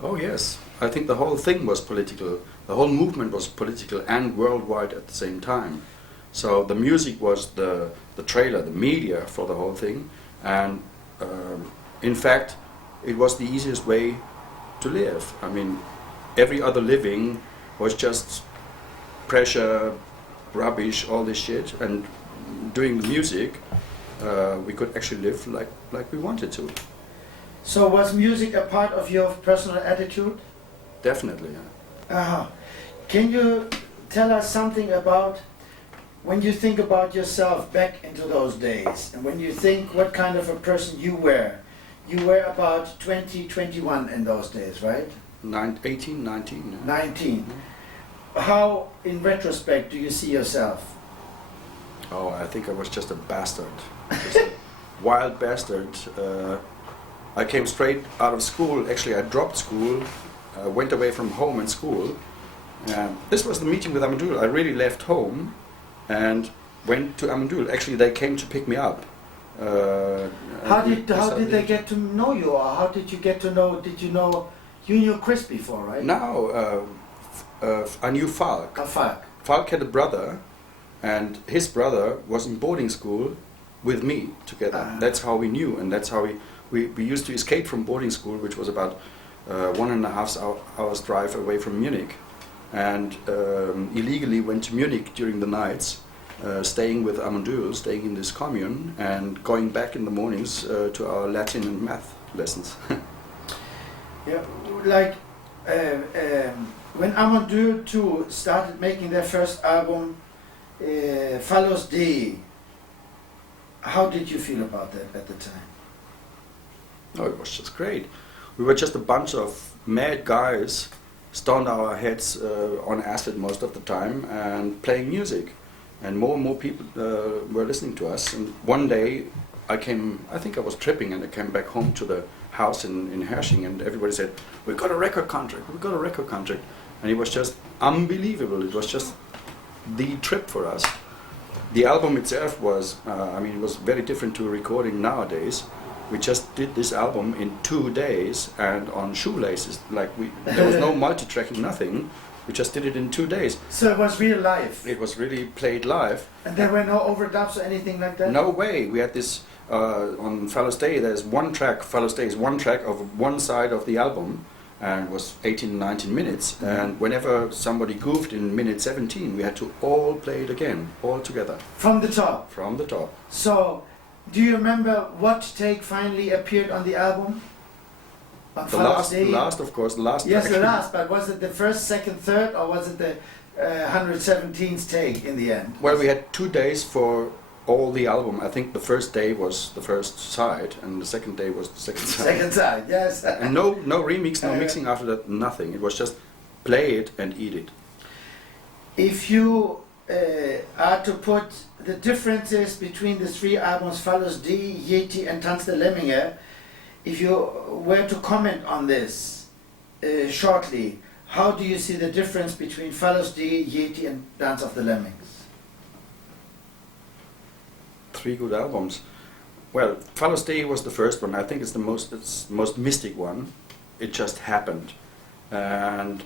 Oh yes, I think the whole thing was political. The whole movement was political and worldwide at the same time. So the music was the trailer, the media for the whole thing, and in fact, it was the easiest way to live. I mean, every other living was just pressure, rubbish, all this shit, and doing the music, we could actually live like we wanted to. So was music a part of your personal attitude? Definitely, yeah. Can you tell us something about when you think about yourself back into those days, and when you think what kind of a person you were? You were about 20, 21 in those days, right? 18, 19. Yeah. 19. How, in retrospect, do you see yourself? Oh, I think I was just a bastard. Just a wild bastard. I came straight out of school. Actually, I dropped school, went away from home and school. This was the meeting with Untitled. I really left home and went to Untitled. Actually, they came to pick me up. How did they get to know you, or how did you get to know? You knew Chris before, right? No, I knew Falk. Falk. Falk had a brother, and his brother was in boarding school with me together. That's how we knew, and that's how we used to escape from boarding school, which was about 1.5 hours drive away from Munich, and illegally went to Munich during the nights, staying with Untitled, staying in this commune, and going back in the mornings to our Latin and math lessons. Yeah, like when Amadou 2 started making their first album, Follows D, how did you feel about that at the time? Oh, it was just great. We were just a bunch of mad guys, stoned our heads on acid most of the time, and playing music. And more people were listening to us. And one day, I think I was tripping, and I came back home to the house in Hersching, and everybody said, "We got a record contract, we got a record contract." And it was just unbelievable. It was just the trip for us. The album itself was, it was very different to recording nowadays. We just did this album in 2 days and on shoelaces. There was no multi-tracking, nothing. We just did it in 2 days. So it was real live? It was really played live. And there were no overdubs or anything like that? No way. We had this, on Follows Day, there's one track, Follows Day is one track of one side of the album, and it was 18, 19 minutes. Mm-hmm. And whenever somebody goofed in minute 17, we had to all play it again, all together. From the top? From the top. So, do you remember what take finally appeared on the album? The last, of course, the last. Yes, track. the last, but was it the first, second, third, or was it the 117th take in the end? Well, we had 2 days for all the album. I think the first day was the first side, and the second day was the second side. Second side, yes. And no remix, no mixing after that, nothing. It was just play it and eat it. If you are to put the differences between the three albums, Follows D, Yeti and Tanz der Lemminge, if you were to comment on this shortly, how do you see the difference between Follows D, Yeti and Dance of the Lemmings? 3 good albums. Well, Follows D was the first one. I think it's the most mystic one. It just happened. And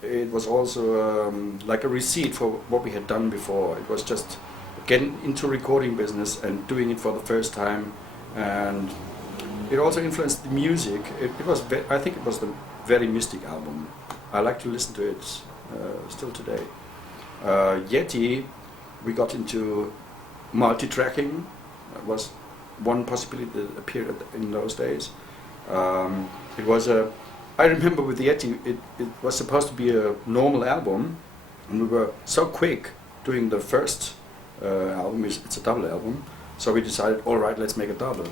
it was also like a receipt for what we had done before. It was just getting into recording business and doing it for the first time. And it also influenced the music. I think it was the very mystic album. I like to listen to it still today. Yeti, we got into multi-tracking. That was one possibility that appeared in those days. I remember with Yeti, it was supposed to be a normal album, and we were so quick doing the first album. It's a double album, so we decided, all right, let's make a double.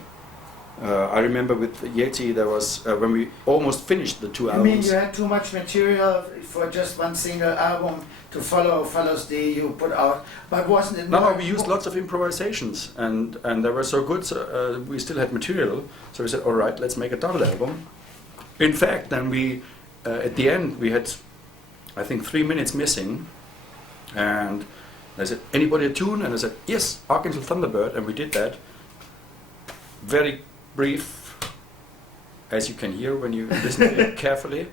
I remember with Yeti, there was when we almost finished the 2 albums. You mean you had too much material for just one single album to follow Follows D you put out, but wasn't it? No, we used lots of improvisations, and they were so good. So we still had material, so we said, all right, let's make a double album. In fact, then we at the end we had, I think, 3 minutes missing, and they said, anybody a tune? And I said, yes, Archangel Thunderbird, and we did that. Very brief, as you can hear when you listen to it carefully.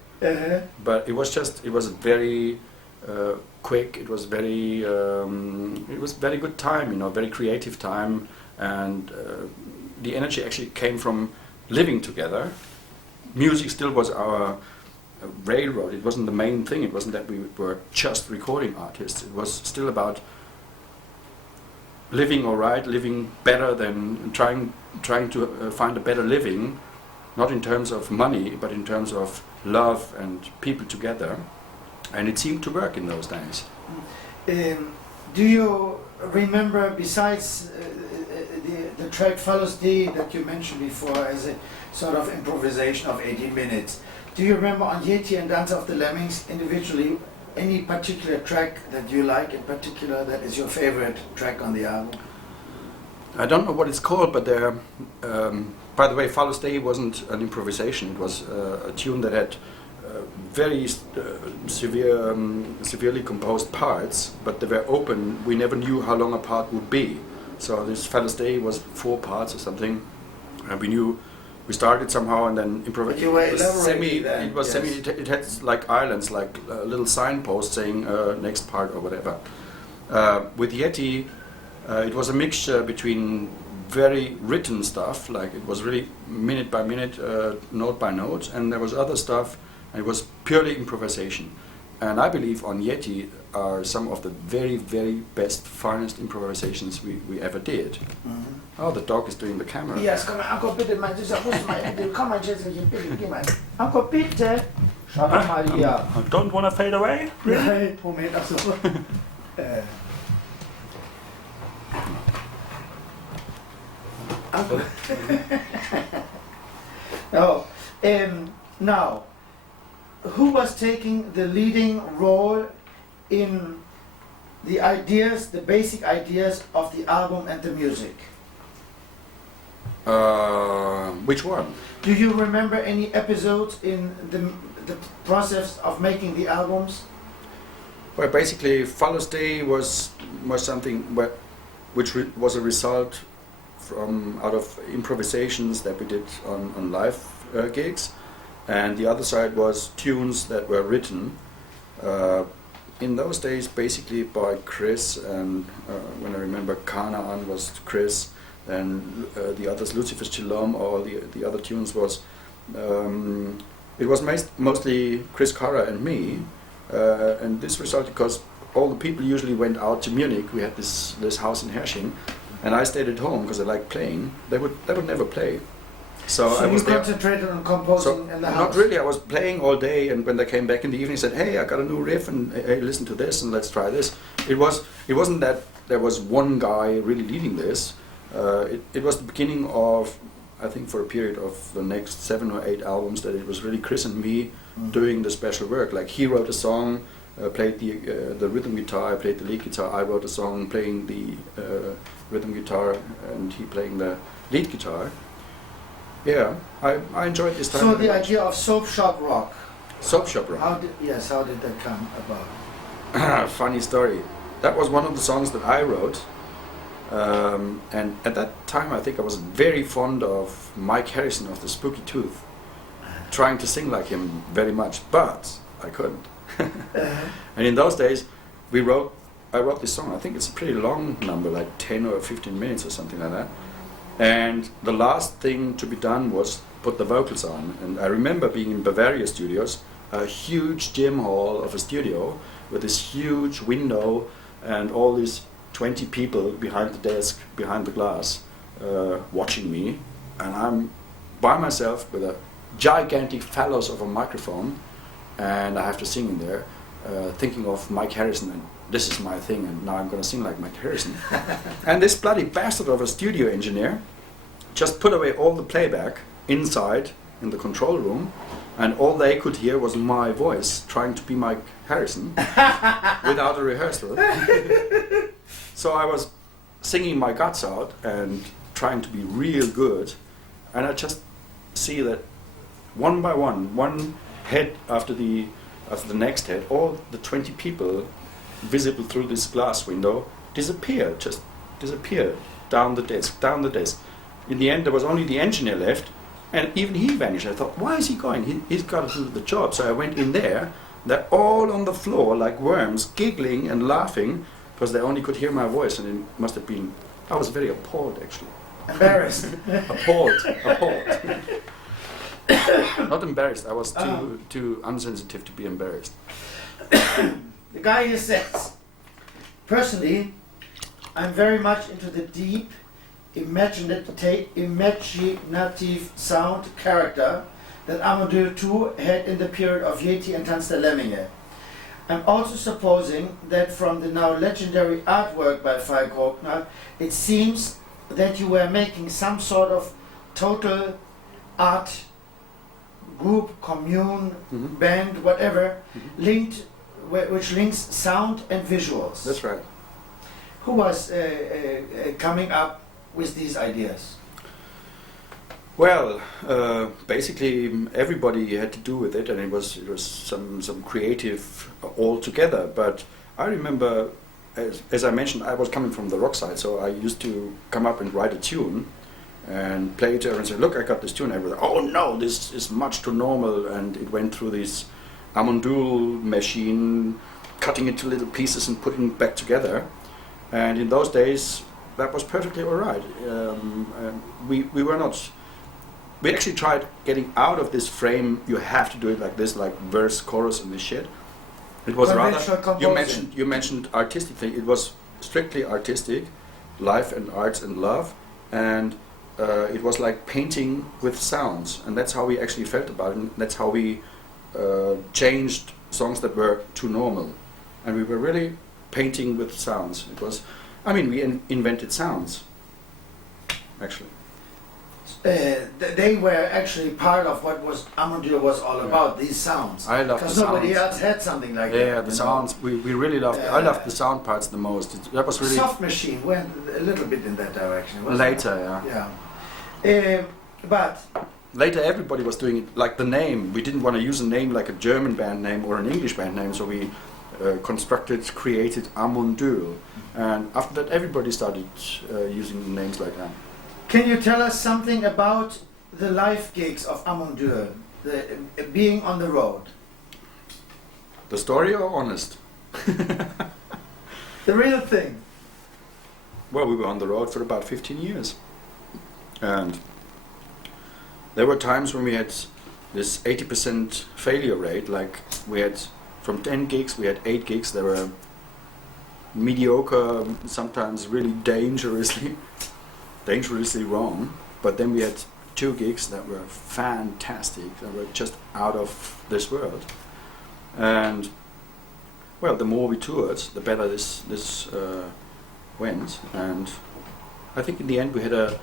But it was very quick. It was very good time, very creative time, and the energy actually came from living together. Music still was our railroad. It wasn't the main thing. It wasn't that we were just recording artists. It was still about living living better than trying to find a better living, not in terms of money, but in terms of love and people together. And it seemed to work in those days. Do you remember, besides the track Follows D that you mentioned before as a sort of improvisation of 18 minutes, do you remember on Yeti and Dance of the Lemmings individually any particular track that you like in particular that is your favorite track on the album? I don't know what it's called, but there. By the way, Follows Day wasn't an improvisation. It was a tune that had very severely composed parts, but they were open. We never knew how long a part would be. So this Follows Day was 4 parts or something, and we knew. We started somehow and then improvised. It had like islands, like a little signpost saying next part or whatever. With Yeti, it was a mixture between very written stuff, like it was really minute by minute, note by note, and there was other stuff, and it was purely improvisation. And I believe on Yeti are some of the very, very best, finest improvisations we ever did. Oh, the dog is doing the camera. Yes, komm mal, Anko, bitte, mein Süßer, muss mal, bitte, komm mal, Schätzchen, bitte, geh mal. Anko, bitte. Schau doch mal hier. Don't wanna fade away? Nein, Moment, ach so. Anko. Oh, now, who was taking the leading role in the ideas, the basic ideas of the album and the music? Which one? Do you remember any episodes in the process of making the albums? Well, basically, Father's Day was something which was a result from out of improvisations that we did on live gigs, and the other side was tunes that were written in those days, basically by Chris, and when I remember, Canaan was Chris, and the others, Lucifer's Chilom, or the other tunes was it was mostly Chris Carra and me, and this resulted because all the people usually went out to Munich. We had this house in Hersching, and I stayed at home because I liked playing. They would never play. So I was you concentrated on composing in the house? Not really. I was playing all day, and when they came back in the evening, said, "Hey, I got a new riff, and hey, listen to this, and let's try this." It wasn't that there was one guy really leading this. It was the beginning of, I think, for a period of the next 7 or 8 albums, that it was really Chris and me doing the special work. Like, he wrote a song, played the rhythm guitar, I played the lead guitar. I wrote a song playing the rhythm guitar, and he playing the lead guitar. Yeah, I enjoyed this time. So the idea of Soap Shop Rock. Soap Shop Rock. How did that come about? Funny story. That was one of the songs that I wrote. And at that time, I think I was very fond of Mike Harrison of the Spooky Tooth, trying to sing like him very much, but I couldn't. And in those days, I wrote this song. I think it's a pretty long number, like 10 or 15 minutes or something like that. And the last thing to be done was put the vocals on. And I remember being in Bavaria Studios, a huge gym hall of a studio with this huge window and all these 20 people behind the desk, behind the glass, watching me, and I'm by myself with a gigantic phallus of a microphone, and I have to sing in there, thinking of Mike Harrison, and this is my thing, and now I'm going to sing like Mike Harrison. And this bloody bastard of a studio engineer just put away all the playback inside in the control room, and all they could hear was my voice trying to be Mike Harrison without a rehearsal. So I was singing my guts out and trying to be real good, and I just see that one by one head after the next head, all the 20 people visible through this glass window disappeared down the desk. In the end, there was only the engineer left, and even he vanished. I thought, why is he going? He's got to do the job. So I went in there. They're all on the floor like worms, giggling and laughing, because they only could hear my voice, and it must have been... I was very appalled, actually. Embarrassed. Appalled. Not embarrassed. I was too unsensitive to be embarrassed. The guy here says, personally, I'm very much into the deep, imaginative sound character that Amadou II had in the period of Yeti and Tanz der Lemminge. I'm also supposing that from the now legendary artwork by Falk Rogner, it seems that you were making some sort of total art group, commune, band, whatever, which links sound and visuals. That's right. Who was coming up with these ideas? Well, basically everybody had to do with it, and it was some creative all together. But I remember, as I mentioned, I was coming from the rock side, so I used to come up and write a tune and play it to everyone and say, look, I got this tune. Everyone, oh no, this is much too normal, and it went through this Amundul machine, cutting it to little pieces and putting it back together. And in those days, that was perfectly all right. We were not... We actually tried getting out of this frame, you have to do it like this, like verse, chorus and this shit. It was rather, composing. you mentioned artistic thing. It was strictly artistic, life and arts and love, and it was like painting with sounds, and that's how we actually felt about it. And that's how we changed songs that were too normal, and we were really painting with sounds. It was, I mean, we invented sounds, actually. They were actually part of what was Amondur was all about. These sounds. I love the sounds. Because nobody else had something like that. Yeah, the sounds. We really loved. I loved the sound parts the most. That was really. Soft Machine went a little bit in that direction. Wasn't Later, it? Yeah. But later, everybody was doing it. Like the name, we didn't want to use a name like a German band name or an English band name, so we created Amondur, and after that, everybody started using names like that. Can you tell us something about the live gigs of Amondur, being on the road? The story or honest? The real thing. Well, we were on the road for about 15 years. And there were times when we had this 80% failure rate, like we had from 10 gigs, we had 8 gigs. They were mediocre, sometimes really dangerously wrong, but then we had 2 gigs that were fantastic, that were just out of this world. And well, the more we toured, the better this went, and I think in the end we had a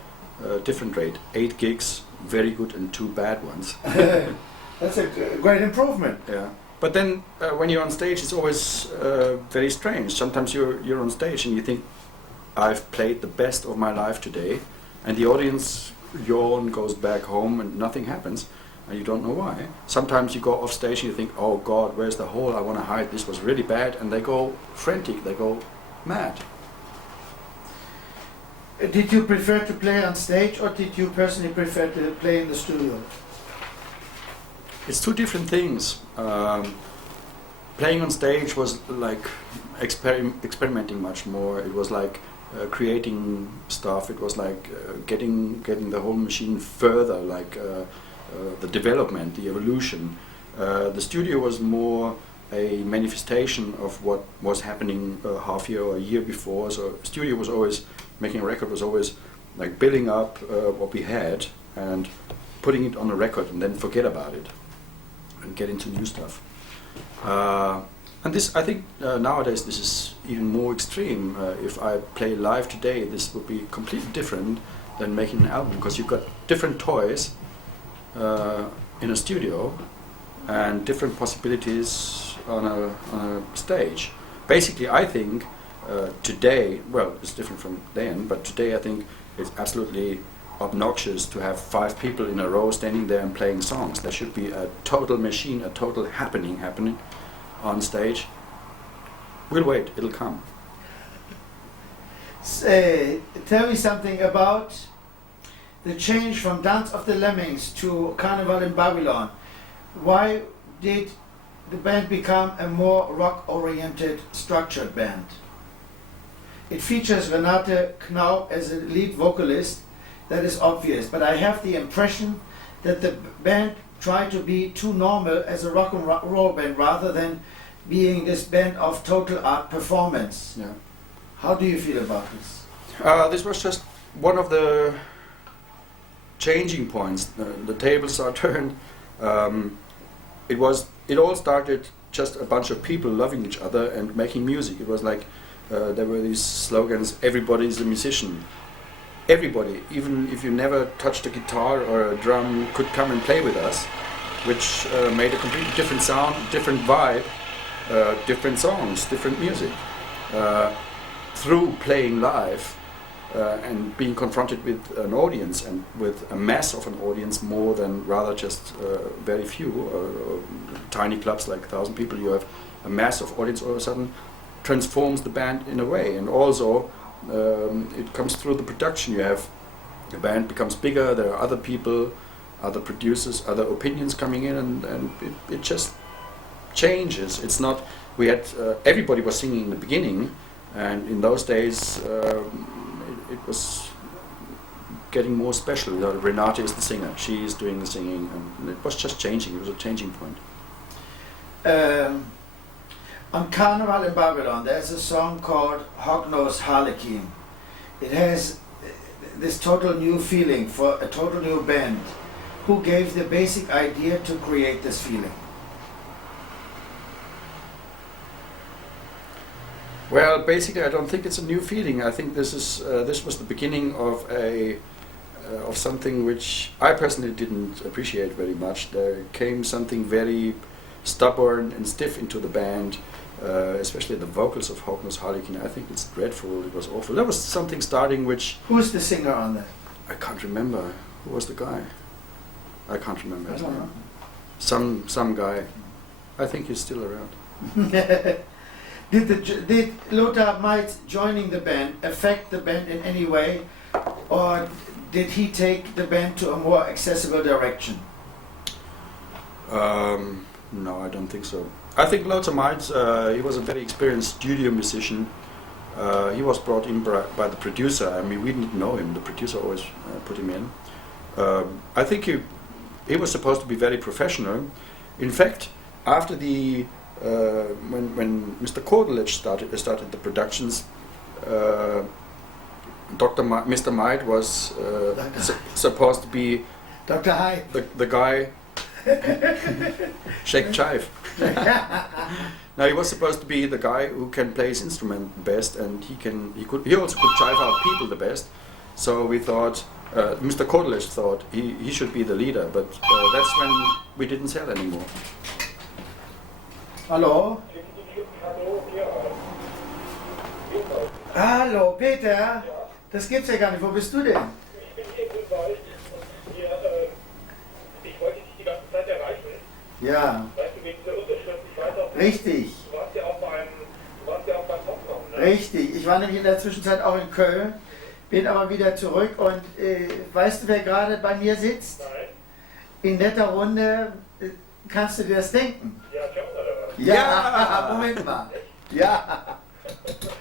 different rate, 8 gigs very good and 2 bad ones. That's a great improvement. Yeah. But then when you're on stage, it's always very strange. Sometimes you're on stage and you think, I've played the best of my life today, and the audience yawn, goes back home, and nothing happens, and you don't know why. Sometimes you go off stage and you think, oh God, where's the hole I want to hide? This was really bad, and they go frantic, they go mad. Did you prefer to play on stage, or did you personally prefer to play in the studio? It's 2 different things. Playing on stage was like experimenting much more. It was like creating stuff. It was like getting the whole machine further, like the development, the evolution. The studio was more a manifestation of what was happening half year or a year before. So studio was always, making a record was always like building up what we had and putting it on a record and then forget about it and get into new stuff. And this, I think, nowadays this is even more extreme. If I play live today, this would be completely different than making an album, because you've got different toys in a studio and different possibilities on a stage. Basically, I think today, well, it's different from then, but today I think it's absolutely obnoxious to have 5 people in a row standing there and playing songs. There should be a total machine, a total happening on stage. We'll wait, it'll come. Tell me something about the change from Dance of the Lemmings to Carnival in Babylon. Why did the band become a more rock-oriented, structured band? It features Renate Knaup as a lead vocalist. That is obvious, but I have the impression that the band tried to be too normal as a rock and roll band rather than being this band of total art performance. Yeah. How do you feel about this? This was just one of the changing points. The tables are turned. It all started just a bunch of people loving each other and making music. It was like there were these slogans: everybody's a musician. Everybody, even if you never touched a guitar or a drum, could come and play with us, which made a completely different sound, different vibe, different songs, different music. Through playing live and being confronted with an audience and with a mass of an audience more than rather just very few, tiny clubs like 1,000 people, you have a mass of audience all of a sudden, transforms the band in a way. And also it comes through the production. You have the band becomes bigger, there are other people, other producers, other opinions coming in, and it just changes. It's not, we had, everybody was singing in the beginning, and in those days it was getting more special. Renate is the singer, she is doing the singing, and it was just changing. It was a changing point. On Carnival in Babylon, there's a song called Hognose Harlequin. It has this total new feeling for a total new band. Who gave the basic idea to create this feeling? Well, basically, I don't think it's a new feeling. I think this was the beginning of of something which I personally didn't appreciate very much. There came something very stubborn and stiff into the band, especially the vocals of Hognose Harlequin. I think it's dreadful. It was awful. There was something starting which... Who's the singer on that? I can't remember. Who was the guy? I can't remember his name. know. Some guy. I think he's still around. Did Lothar Meitz joining the band affect the band in any way, or did he take the band to a more accessible direction? No, I don't think so. I think Lothar Meitz, he was a very experienced studio musician. He was brought in by the producer. I mean, we didn't know him. The producer always put him in. I think he was supposed to be very professional. In fact, after the when Mr. Kordelich started the productions, Mr. Meid was supposed to be Dr. Hyde, the guy. Shake Chive. Now he was supposed to be the guy who can play his instrument best, and he also could chive out people the best. So we thought, Mr. Kordelich thought he should be the leader, but that's when we didn't sell anymore. Hallo? Hallo, Peter? Das gibt's ja gar nicht. Wo bist du denn? Ich bin hier in Grünwald. Ich wollte dich die ganze Zeit erreichen. Ja. Weißt du, wegen dieser Unterschrift, ich weiß auch nicht. Richtig. Du warst ja auch beim Hoffnung, ne? Richtig. Ich war nämlich in der Zwischenzeit auch in Köln, bin aber wieder zurück und weißt du, wer gerade bei mir sitzt? Nein. In netter Runde, kannst du dir das denken? Ja, John oder was? Ja, Moment mal. Ja.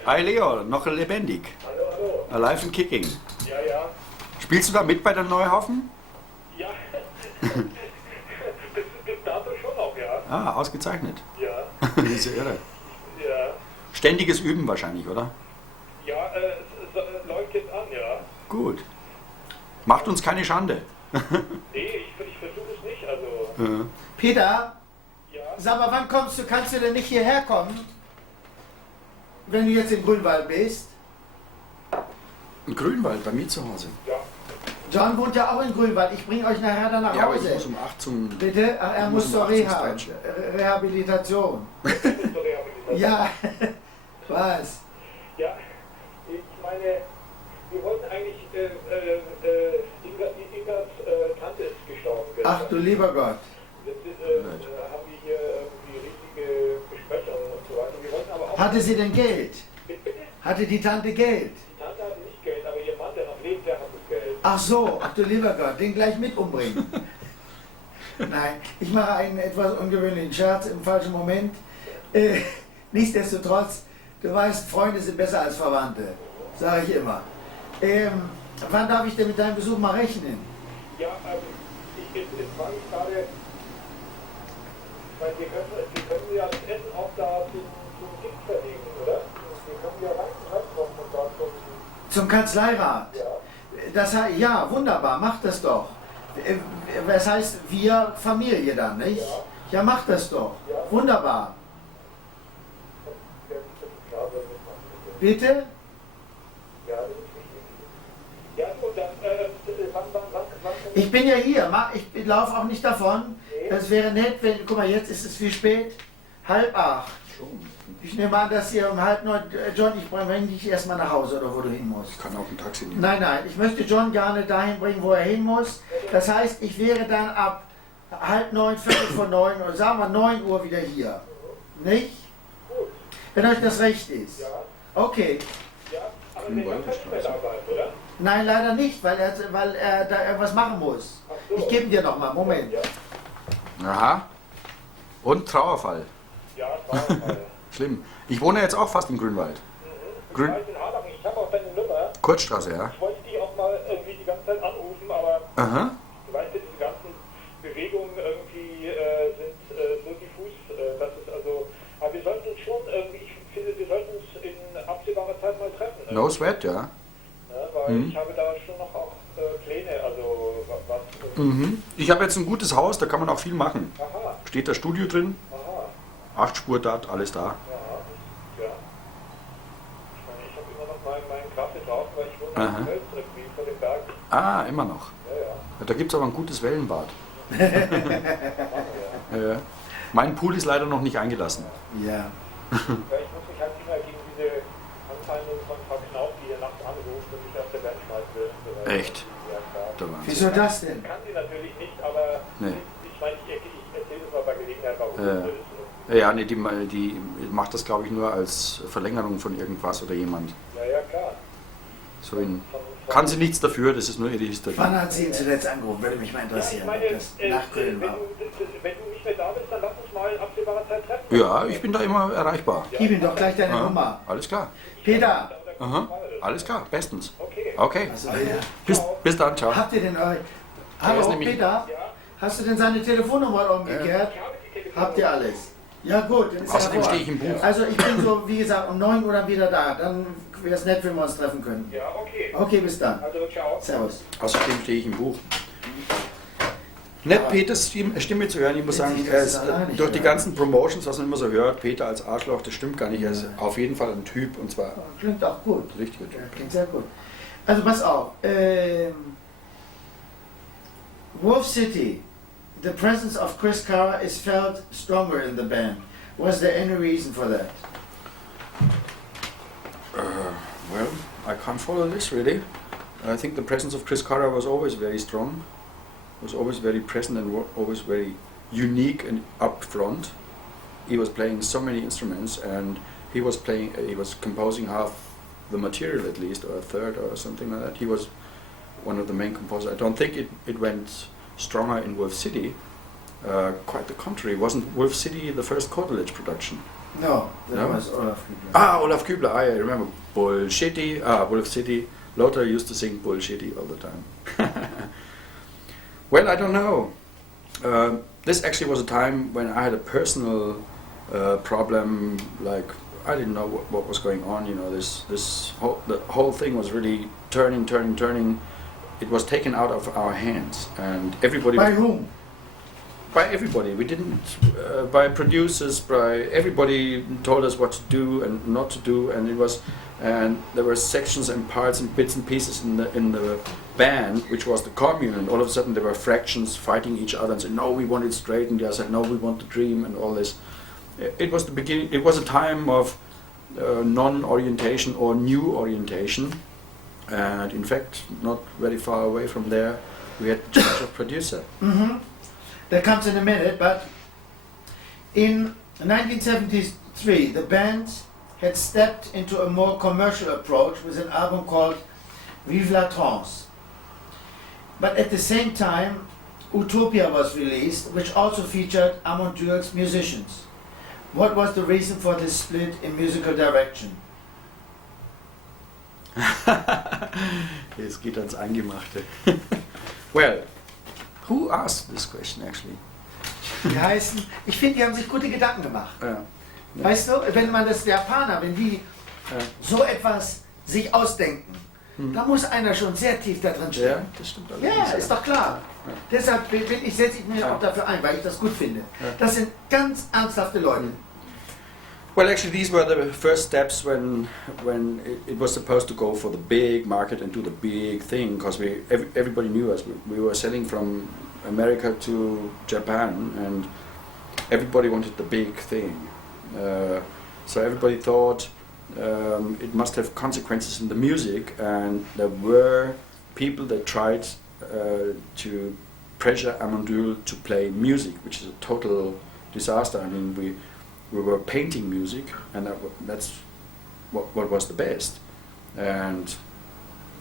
Hi Leo, noch lebendig. Hallo. Alive and kicking. Ja. Spielst du da mit bei der Neuhaufen? Ja. bis dato schon auch, ja. Ah, ausgezeichnet. Ja. Das ist ja irre. Ja. Ständiges Üben wahrscheinlich, oder? Ja, es läuft jetzt an, ja. Gut. Macht uns keine Schande. Nee, ich versuche es nicht, also... Peter, Ja. sag mal, wann kommst du? Kannst du denn nicht hierher kommen? Wenn du jetzt in Grünwald bist? In Grünwald, bei mir zu Hause. Ja. John wohnt ja auch in Grünwald. Ich bringe euch nachher dann nach Ja, aber ich Hause. muss um 8 zum... Bitte? Ach, er muss zur Rehabilitation. Ja, was? Ja, ich meine, wir wollten eigentlich, Ingas Tante ist gestorben. Ach du lieber Gott. Jetzt haben wir hier irgendwie riesige Besprechungen und so weiter. Wir wollten aber auch... Hatte sie denn Geld? Bitte? Hatte die Tante Geld? Die Tante hatte nicht Geld, aber ihr Mann, der noch lebt, der hat das Geld. Ach so, ach du lieber Gott, den gleich mit umbringen. Nein, ich mache einen etwas ungewöhnlichen Scherz im falschen Moment. Nichtsdestotrotz, du weißt, Freunde sind besser als Verwandte, sage ich immer. Wann darf ich denn mit deinem Besuch mal rechnen? Ja, jetzt frage ich gerade, weil wir können ja das Essen auch da zum Gift verlegen, oder? Wir können ja reinkommen und dann Zum Kanzleirat? Ja. Das heißt, ja, wunderbar, mach das doch. Das heißt, wir Familie dann, nicht? Ja, mach das doch. Ja. Wunderbar. Bitte? Ja, das ist wichtig. Ja, und dann, wann Ich bin ja hier, ich laufe auch nicht davon. Das wäre nett, wenn, guck mal, jetzt ist es wie spät? 7:30. Ich nehme an, dass ihr um 8:30, John, ich bringe dich erstmal nach Hause oder wo du hin musst. Ich kann auch ein Taxi nehmen. Nein, ich möchte John gerne dahin bringen, wo er hin muss. Das heißt, ich wäre dann ab 8:30, 8:45 oder sagen wir 9 Uhr wieder hier. Nicht? Wenn euch das recht ist. Ja. Okay. Ja, aber den Mann kannst du mehr arbeiten, oder? Nein, leider nicht, weil er da irgendwas machen muss. Ach so. Ich gebe dir nochmal, Moment. Ja, Aha. Und Trauerfall. ja, Trauerfall. Schlimm. Ich wohne jetzt auch fast in Grünwald. Ich Grün- weiß in Harlach, ich habe auch deine Nummer. Kurzstraße, ja. Ich wollte dich auch mal irgendwie die ganze Zeit anrufen, aber Aha. du weißt ja, diese ganzen Bewegungen irgendwie sind so diffus, dass es also, aber wir sollten uns schon No Sweat, ja. Ja, weil ich habe da schon noch auch Pläne, also was. Ich habe jetzt ein gutes Haus, da kann man auch viel machen. Aha. Steht da Studio drin, Aha. 8 Spur da, alles da. Ja. Ich meine, ich habe immer noch meinen Kaffee drauf, weil ich wohne in Köln irgendwie vor dem Berg. Ah, immer noch. Ja. Da gibt es aber ein gutes Wellenbad. Mein Pool ist leider noch nicht eingelassen. Ja. Ich muss mich halt immer gegen diese Anfeindungen von Frau Knauf, die nachts anruft und mich auf der Band schmeißen will. Echt? Ja, klar. Wieso das denn? Kann sie natürlich nicht, aber Nee. ich meine, ich erzähle es mal bei Gelegenheit, warum es ist. Ja, nee, die macht das, glaube ich, nur als Verlängerung von irgendwas oder jemand. Ja, klar. So kann sie nichts dafür, das ist nur ihre Historie. Wann hat sie ihn zuletzt angerufen? Würde mich mal interessieren, Ja, ich ob meine, das nach Köln war. wenn du nicht mehr da bist, dann lass uns mal in absehbarer Zeit treffen. Ja, ich bin da immer erreichbar. Gib ihm doch gleich deine Nummer. Alles klar. Peter! Aha. Alles klar, bestens. Okay. Okay. Also, ja. Bis dann, ciao. Habt ihr denn euch... ist Hallo, nämlich- Peter? Hast du denn seine Telefonnummer umgekehrt? Habt ihr alles? Ja gut, dann ist Außerdem ja stehe ich im Buch. Also ich bin so, wie gesagt, um 9 Uhr dann wieder da. Dann wäre es nett, wenn wir uns treffen können. Ja, okay. Okay, bis dann. Also, ciao. Servus. Außerdem stehe ich im Buch. Nett, Peters Stimme zu hören. Ich muss sagen, er ist, durch die ganzen Promotions, was man immer so hört, Peter als Arschloch, das stimmt gar nicht. Er ist auf jeden Fall ein Typ und zwar Klingt auch gut. ein richtiger Typ. Ja, klingt sehr gut. Also pass auf. Wolf City. The presence of Chris Carr is felt stronger in the band. Was there any reason for that? Well, I can't follow this really. I think the presence of Chris Carter was always very strong, was always very present and always very unique and upfront. He was playing so many instruments and he was composing half the material at least, or a third or something like that. He was one of the main composers. I don't think it went stronger in Wolf City. Quite the contrary. Wasn't Wolf City the first Cordelage production? No, that No? was Olaf Kübler. Olaf Kübler. I remember Bullshitty. Wolf City. Lothar used to sing Bullshitty all the time. Well, I don't know. This actually was a time when I had a personal problem. Like I didn't know what was going on. You know, the whole thing was really turning. It was taken out of our hands, and everybody. By whom? By everybody. We didn't. By producers. By everybody told us what to do and not to do, and it was. And there were sections and parts and bits and pieces in the band, which was the commune, and all of a sudden there were fractions fighting each other and saying, no, we want it straight, and the other said, no, we want the dream, and all this. It was the beginning. It was a time of non-orientation or new orientation, and in fact, not very far away from there, we had the change of producer. Mm-hmm. That comes in a minute, but in 1973, the band had stepped into a more commercial approach with an album called Vive la Trance. But at the same time, Utopia was released, which also featured Amon Dürk's musicians. What was the reason for this split in musical direction? Es geht ans Eingemachte. Well, who asked this question actually? Die heißen, ich finde, die haben sich gute Gedanken gemacht. Ja. Weißt du, wenn man das Japaner, wenn die so etwas sich ausdenken, da muss einer schon sehr tief da drin stehen. Ja, das stimmt. Ja, ist doch klar. Ja. Deshalb setze ich mich auch dafür ein, weil ich das gut finde. Das sind ganz ernsthafte Leute. Well, actually, these were the first steps when it was supposed to go for the big market and do the big thing, because everybody knew us. We were selling from America to Japan, and everybody wanted the big thing. So everybody thought it must have consequences in the music, and there were people that tried to pressure Amon Dürk to play music, which is a total disaster. I mean, we were painting music, and that's what was the best. And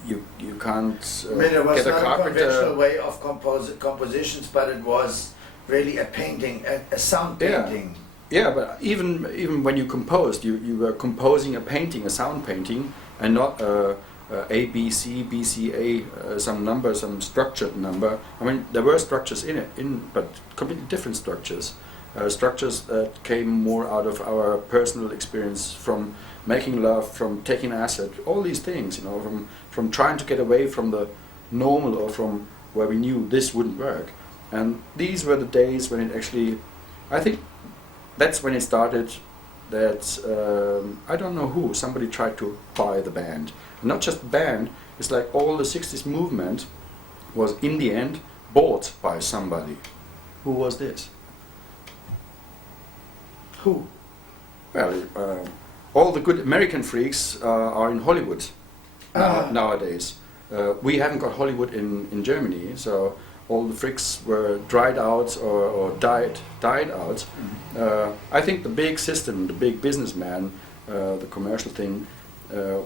you can't I mean, it was get a not a carpenter. conventional way of compositions, but it was really a painting, a sound painting. Yeah, but even when you composed, you were composing a painting, a sound painting, and not A, B, C, B, C, A, some number, some structured number. I mean, there were structures in it, but completely different structures. Structures that came more out of our personal experience from making love, from taking acid, all these things, you know, from trying to get away from the normal or from where we knew this wouldn't work. And these were the days when it actually, I think that's when it started that, I don't know who, somebody tried to buy the band. And not just the band, it's like all the 60s movement was in the end bought by somebody. Who was this? Who? Well, all the good American freaks are in Hollywood nowadays. We haven't got Hollywood in Germany, so all the freaks were dried out or died out. I think the big system, the big businessman, the commercial thing,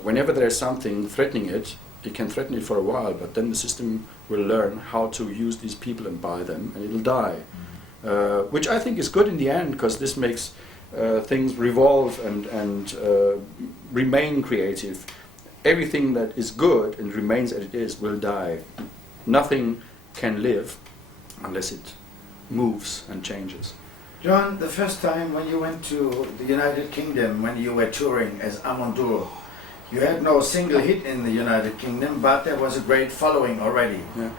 whenever there's something threatening it, it can threaten it for a while, but then the system will learn how to use these people and buy them, and it'll die. Which I think is good in the end, because this makes things revolve and remain creative. Everything that is good and remains as it is will die. Nothing can live unless it moves and changes. John, the first time when you went to the United Kingdom, when you were touring as Amandur, you had no single hit in the United Kingdom, but there was a great following already. Yeah.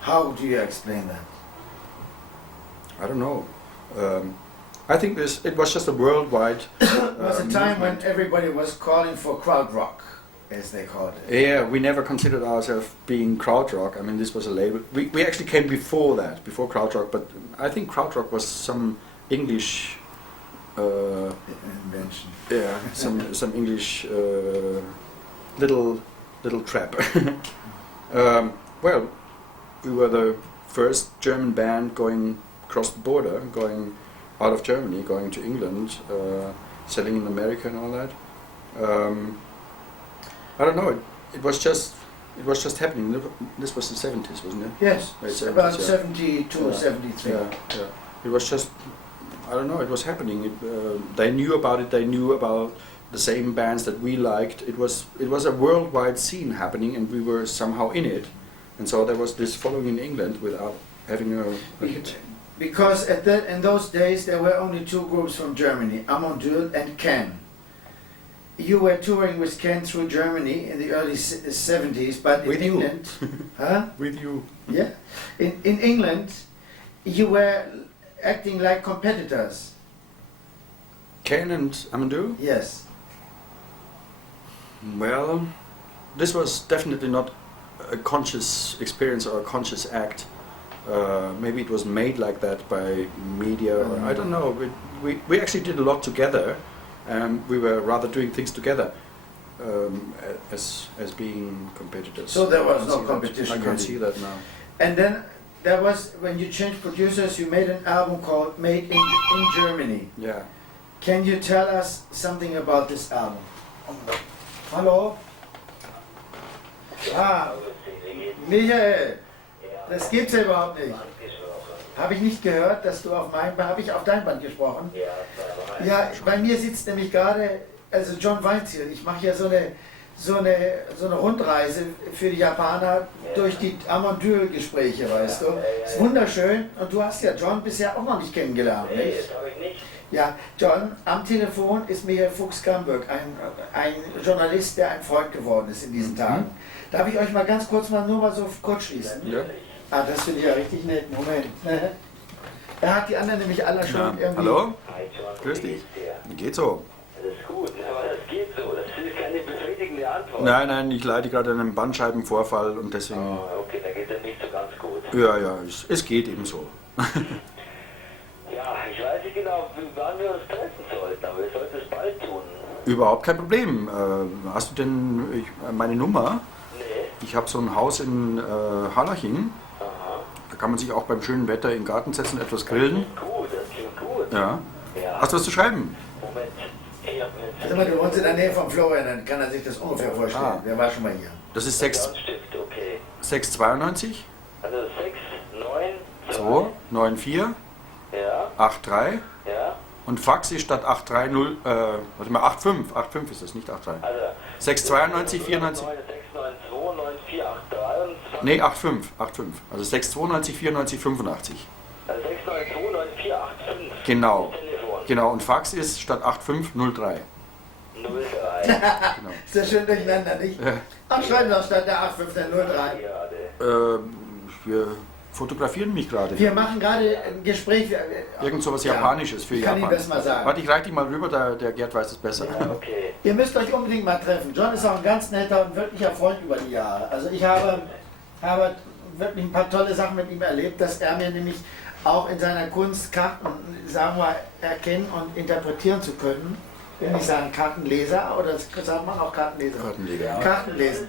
How do you explain that? I don't know. I think it was just a worldwide. It was a time movement. when everybody was calling for krautrock, as they called it. Yeah, we never considered ourselves being krautrock. I mean, this was a label. We actually came before that, before krautrock, but I think krautrock was some English invention. Yeah, some English little trap. Well, we were the first German band going across the border, going out of Germany, going to England, selling in America and all that. I don't know. It was just happening. This was the 70s, wasn't it? Yes, Right, about 70s, 72, 73. Yeah. It was just, I don't know, it was happening. They knew about it. They knew about the same bands that we liked. It was a worldwide scene happening, and we were somehow in it. And so there was this following in England without having a hit. Because in those days there were only two groups from Germany, Amandur and Ken. You were touring with Ken through Germany in the early 70s, but with in you. England, huh? With you. Yeah, in England, you were acting like competitors. Ken and Amandur? Yes. Well, this was definitely not a conscious experience or a conscious act. Maybe it was made like that by media, or I don't know. We actually did a lot together, and we were rather doing things together as being competitors. So there was no competition. I can't see that now. And then there was, when you changed producers, you made an album called Made in Germany. Yeah. Can you tell us something about this album? Hallo? Ah, Michael, das gibt's ja überhaupt nicht. Habe ich nicht gehört, dass du habe ich auf dein Band gesprochen? Ja, bei mir sitzt nämlich gerade, also John Weinzierl, ich mache ja so eine Rundreise für die Japaner durch die Amandur-Gespräche, weißt du. Ist wunderschön, und du hast ja John bisher auch noch nicht kennengelernt, nicht? Nee, das habe ich nicht. Ja, John, am Telefon ist Michael Fuchs-Gamburg, ein Journalist, der ein Freund geworden ist in diesen Tagen. Darf ich euch mal ganz kurz nur mal so kurz schließen? Ja. Ah, das finde ich ja richtig nett. Moment. Er hat die anderen nämlich alle schon irgendwie... Hallo? Grüß dich. Geht so. Das ist gut, aber das geht so. Das ist keine befriedigende Antwort. Nein, ich leide gerade an einem Bandscheibenvorfall und deswegen... Oh, okay, dann geht das nicht so ganz gut. Ja, es geht eben so. Ja, ich weiß nicht genau, wann wir uns treffen sollten, aber wir sollten es bald tun. Überhaupt kein Problem. Hast du denn meine Nummer? Nee. Ich habe so ein Haus in Harlequin. Aha. Da kann man sich auch beim schönen Wetter in den Garten setzen und etwas grillen. Das klingt gut. Ja. Ja. Hast du was zu schreiben? Moment. Ich hab mir Sag mal, du wohnst in der Nähe von Florian, dann kann er sich das ungefähr vorstellen. Ah. Der war schon mal hier. Das ist Stift, okay. 692 Also 6, 9, 2 94 Ja, 83 ja. und Fax ist statt 830, warte mal, 85 ist das, nicht 83. Also 692 94, 692 9483 und nee 85, also 692 94 85. Also 692 9485. Genau, Telefon. genau, und Fax ist statt 8503. 03. Genau. Ist ja schön durcheinander, nicht? Ja. Ach, schreiben wir auch statt der 81503. Wir fotografieren mich gerade. Wir machen gerade ein Gespräch. Irgend so was Ja. Japanisches für Ich kann Japan. Ihnen das mal sagen. Warte, ich reiche dich mal rüber, der Gerd weiß es besser. Ihr müsst euch unbedingt mal treffen. John ist auch ein ganz netter und wirklicher Freund über die Jahre. Also ich habe wirklich ein paar tolle Sachen mit ihm erlebt, dass er mir nämlich auch in seiner Kunst Karten, sagen wir, erkennen und interpretieren zu können. Ich will nicht sagen Kartenleser, oder sagt man auch Kartenleser? Kartenleger, ja. Kartenlesen.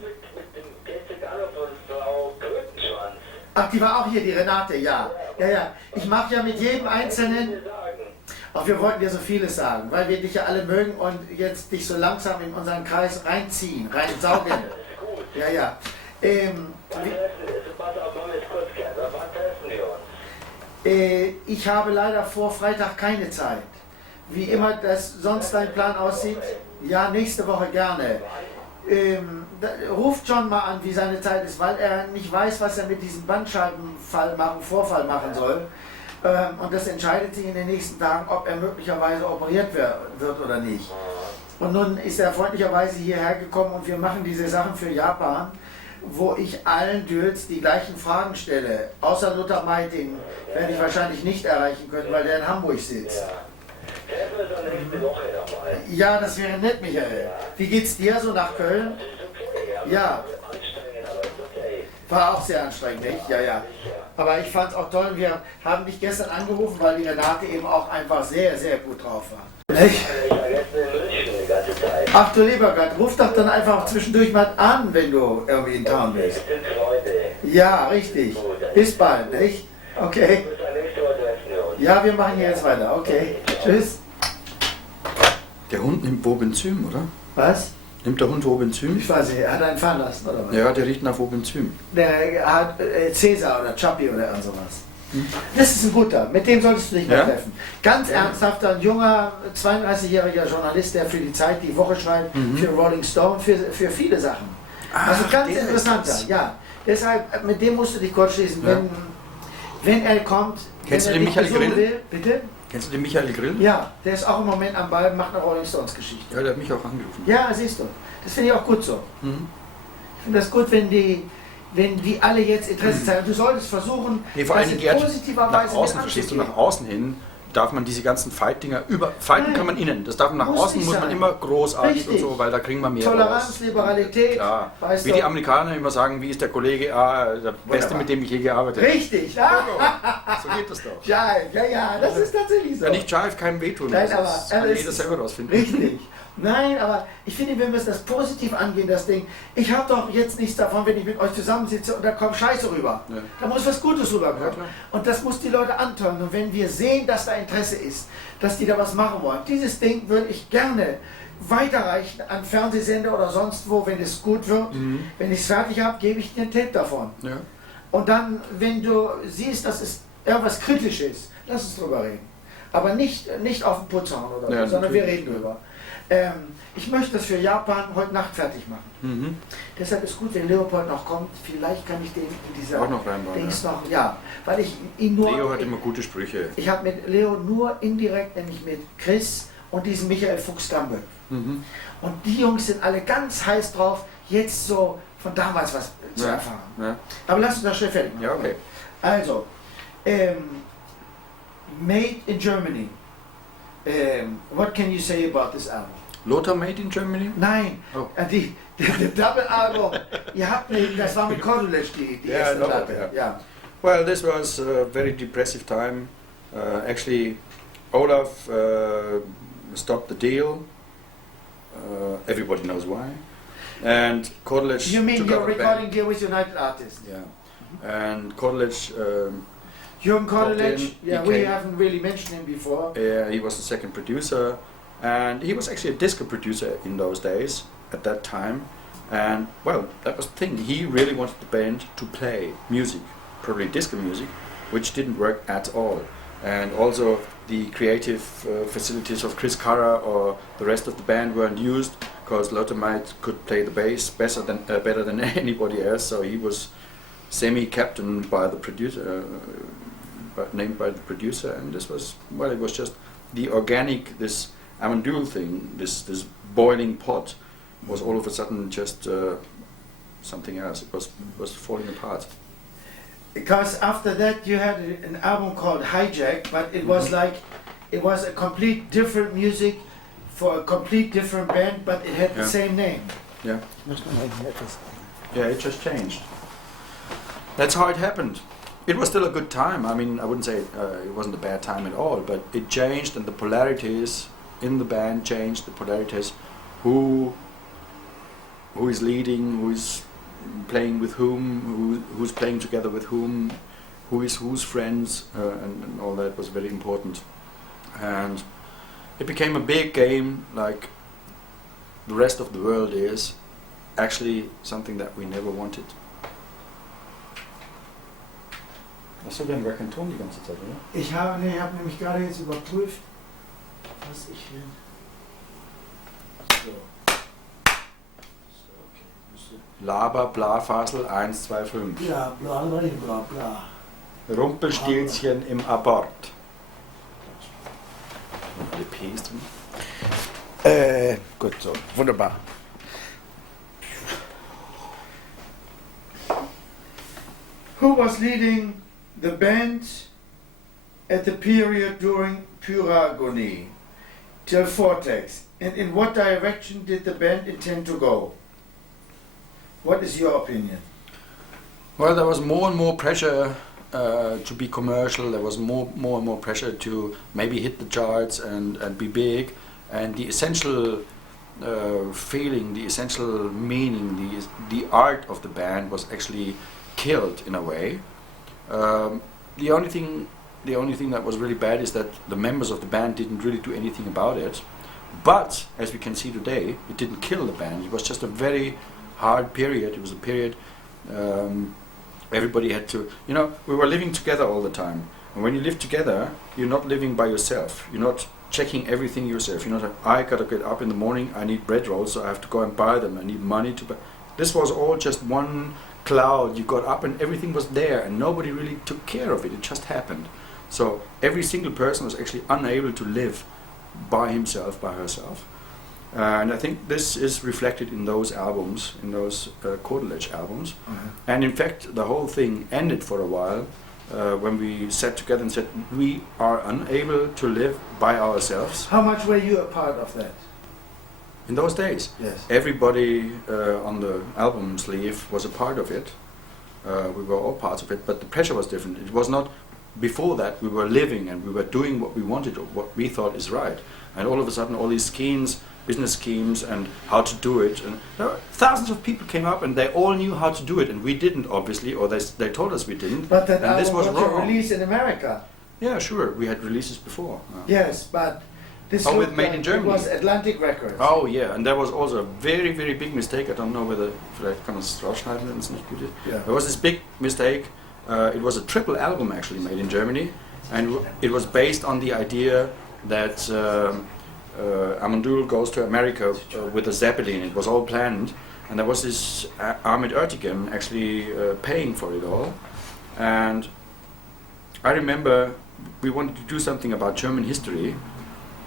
Ach, die war auch hier, die Renate, ja. Ja, ja. Ich mache ja mit jedem Einzelnen. Auch wir wollten dir so vieles sagen, weil wir dich ja alle mögen und jetzt dich so langsam in unseren Kreis reinsaugen. Ja, ja. Ich habe leider vor Freitag keine Zeit. Wie immer das sonst dein Plan aussieht, ja, nächste Woche gerne. Ruft John mal an, wie seine Zeit ist, weil er nicht weiß, was er mit diesem Vorfall machen soll. Und das entscheidet sich in den nächsten Tagen, ob er möglicherweise operiert wird oder nicht. Und nun ist er freundlicherweise hierher gekommen und wir machen diese Sachen für Japan, wo ich allen Dudes die gleichen Fragen stelle. Außer Luther Meiting werde ich wahrscheinlich nicht erreichen können, weil der in Hamburg sitzt. Ja, das wäre nett, Michael. Wie geht's dir so nach Köln? Ja. War auch sehr anstrengend, nicht? Ja, ja. Aber ich fand es auch toll. Wir haben dich gestern angerufen, weil die Renate eben auch einfach sehr, sehr gut drauf war. Nicht? Ach du lieber Gott, ruf doch dann einfach zwischendurch mal an, wenn du irgendwie in Town bist. Ja, richtig. Bis bald, nicht? Okay. Ja, wir machen hier jetzt weiter. Okay. Tschüss. Der Hund nimmt Wobenzym, oder? Was? Nimmt der Hund Wobenzym? Ich weiß nicht, er hat einen fahren lassen, oder was? Ja, der riecht nach Wobenzym. Der hat Cäsar oder Chappi oder irgend sowas. Das ist ein guter, mit dem solltest du dich mal treffen. Ganz ernsthafter, ein junger, 32-jähriger Journalist, der für die Zeit die Woche schreibt, für Rolling Stone, für viele Sachen. Also ganz interessanter, ja. Deshalb, mit dem musst du dich kurz schließen, wenn er kommt. Kennst du den Michael Grill? Will, bitte? Kennst du den Michael Grill? Ja, der ist auch im Moment am Ball, macht eine Rolling Stones Geschichte. Ja, der hat mich auch angerufen. Ja, siehst du. Das finde ich auch gut so. Ich finde das gut, wenn die alle jetzt Interesse zeigen. Du solltest versuchen, vor allem positiverweise nach außen, verstehst du, nach außen hin darf man diese ganzen Fight-Dinger fighten kann man innen. Das darf man nach außen, muss man immer großartig und so, weil da kriegen wir mehr Toleranz, raus. Liberalität. Klar. Wie die Amerikaner immer sagen, wie ist der Kollege, der Beste, mit dem ich je gearbeitet habe. Richtig, so geht das doch. Ja, das ist tatsächlich so. Ja, nicht Jive, kein Wehtun. Nein, das kann jeder selber rausfinden. Richtig. Nein, aber ich finde, wir müssen das positiv angehen, das Ding. Ich habe doch jetzt nichts davon, wenn ich mit euch zusammensitze und da kommt Scheiße rüber. Ja. Da muss was Gutes rüberkommen. Ja, und das muss die Leute antören. Und wenn wir sehen, dass da Interesse ist, dass die da was machen wollen, dieses Ding würde ich gerne weiterreichen an Fernsehsender oder sonst wo, wenn es gut wird. Wenn ich es fertig habe, gebe ich dir ein Tape davon. Ja. Und dann, wenn du siehst, dass es irgendwas kritisch ist, lass uns drüber reden. Aber nicht auf den Putz hauen oder so, sondern wir reden drüber. Ich möchte das für Japan heute Nacht fertig machen. Deshalb ist gut, wenn Leopold noch kommt. Vielleicht kann ich den in dieser auch noch reinbauen. Ja, weil ich ihn nur. Leo hat immer gute Sprüche. Ich habe mit Leo nur indirekt, nämlich mit Chris und diesem Michael Fuchs-Gambe. Und die Jungs sind alle ganz heiß drauf, jetzt so von damals was zu erfahren. Ja. Aber lass uns das schnell fertig machen. Ja, okay. Also, Made in Germany. What can you say about this album? Lothar Made in Germany? Nein, die Double Album. Ihr habt das war mit Cordulish die erste Platte. Yeah. Well, this was a very depressive time. Actually, Olaf stopped the deal. Everybody knows why. And Cordulish. You mean your recording deal with United Artists? Yeah. And Cordulish. Jürgen Cordulish, we haven't really mentioned him before. Yeah, he was the second producer, and he was actually a disco producer in those days, at that time. And well, that was the thing. He really wanted the band to play music, probably disco music, which didn't work at all. And also the creative facilities of Chris Carra or the rest of the band weren't used, because Lothar Meidt could play the bass better than anybody else. So he was semi-captain by the producer. Named by the producer, and this was, well, it was just the organic, this Amandul thing, this boiling pot, was all of a sudden just something else. It was falling apart. Because after that you had an album called Hijack, but it was like, it was a complete different music for a complete different band, but it had the same name. Yeah. Yeah, it just changed. That's how it happened. It was still a good time. I mean, I wouldn't say it wasn't a bad time at all, but it changed, and the polarities in the band changed. The polarities, who is leading, who is playing with whom, who's playing together with whom, who is whose friends, and all that was very important. And it became a big game, like the rest of the world is, actually something that we never wanted. Hast du denn gar keinen Ton die ganze Zeit, oder? Ich habe nämlich gerade jetzt überprüft, was ich will. Laber, bla, Fasel, 1, 2, 5. Ja, bla, bla, bla, bla. Rumpelstilzchen im Abort. Alle P's drin. Gut, so, wunderbar. Who was leading the band at the period during Pyragony till Vortex? And in what direction did the band intend to go? What is your opinion? Well, there was more and more pressure to be commercial. There was more and more pressure to maybe hit the charts and be big. And the essential feeling, the essential meaning, the art of the band was actually killed in a way. The only thing that was really bad is that the members of the band didn't really do anything about it. But as we can see today, it didn't kill the band. It was just a very hard period. It was a period everybody had to, we were living together all the time. And when you live together, you're not living by yourself. You're not checking everything yourself. You're not, I gotta get up in the morning, I need bread rolls, so I have to go and buy them. I need money to buy. This was all just one cloud. You got up and everything was there, and nobody really took care of it. It just happened. So every single person was actually unable to live by himself, by herself. And I think this is reflected in those albums, in those Cordelage albums. Mm-hmm. And in fact, the whole thing ended for a while when we sat together and said, we are unable to live by ourselves. How much were you a part of that? In those days, yes. Everybody on the album sleeve was a part of it. We were all parts of it, but the pressure was different. It was not, before that we were living and we were doing what we wanted or what we thought is right. And all of a sudden all these schemes, business schemes and how to do it, and thousands of people came up and they all knew how to do it, and we didn't, obviously, or they told us we didn't. But that and this was wrong. Released in America. Yeah, sure, we had releases before. Yes, but this with Made in Germany. It was Atlantic Records. Oh yeah, and there was also a very, very big mistake. I don't know whether, vielleicht kann man es rausschneiden, wenn es nicht gut ist. Yeah. There was this big mistake. It was a triple album actually made in Germany, and it was based on the idea that Amandul goes to America with a Zeppelin. It was all planned, and there was this Ahmet Ertegun actually paying for it all. And I remember we wanted to do something about German history,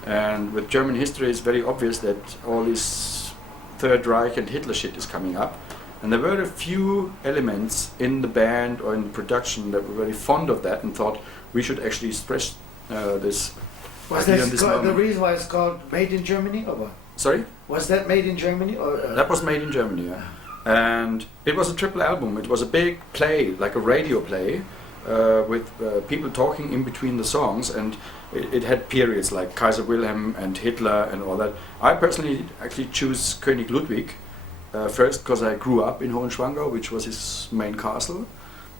and with German history it's very obvious that all this Third Reich and Hitler shit is coming up. And there were a few elements in the band or in the production that were very fond of that and thought we should actually express this. Was that the reason why it's called Made in Germany, or what? Sorry? Was that Made in Germany? Or that was Made in Germany, yeah. And it was a triple album. It was a big play, like a radio play, with people talking in between the songs, and it had periods like Kaiser Wilhelm and Hitler and all that. I personally actually choose König Ludwig first because I grew up in Hohenschwangau, which was his main castle.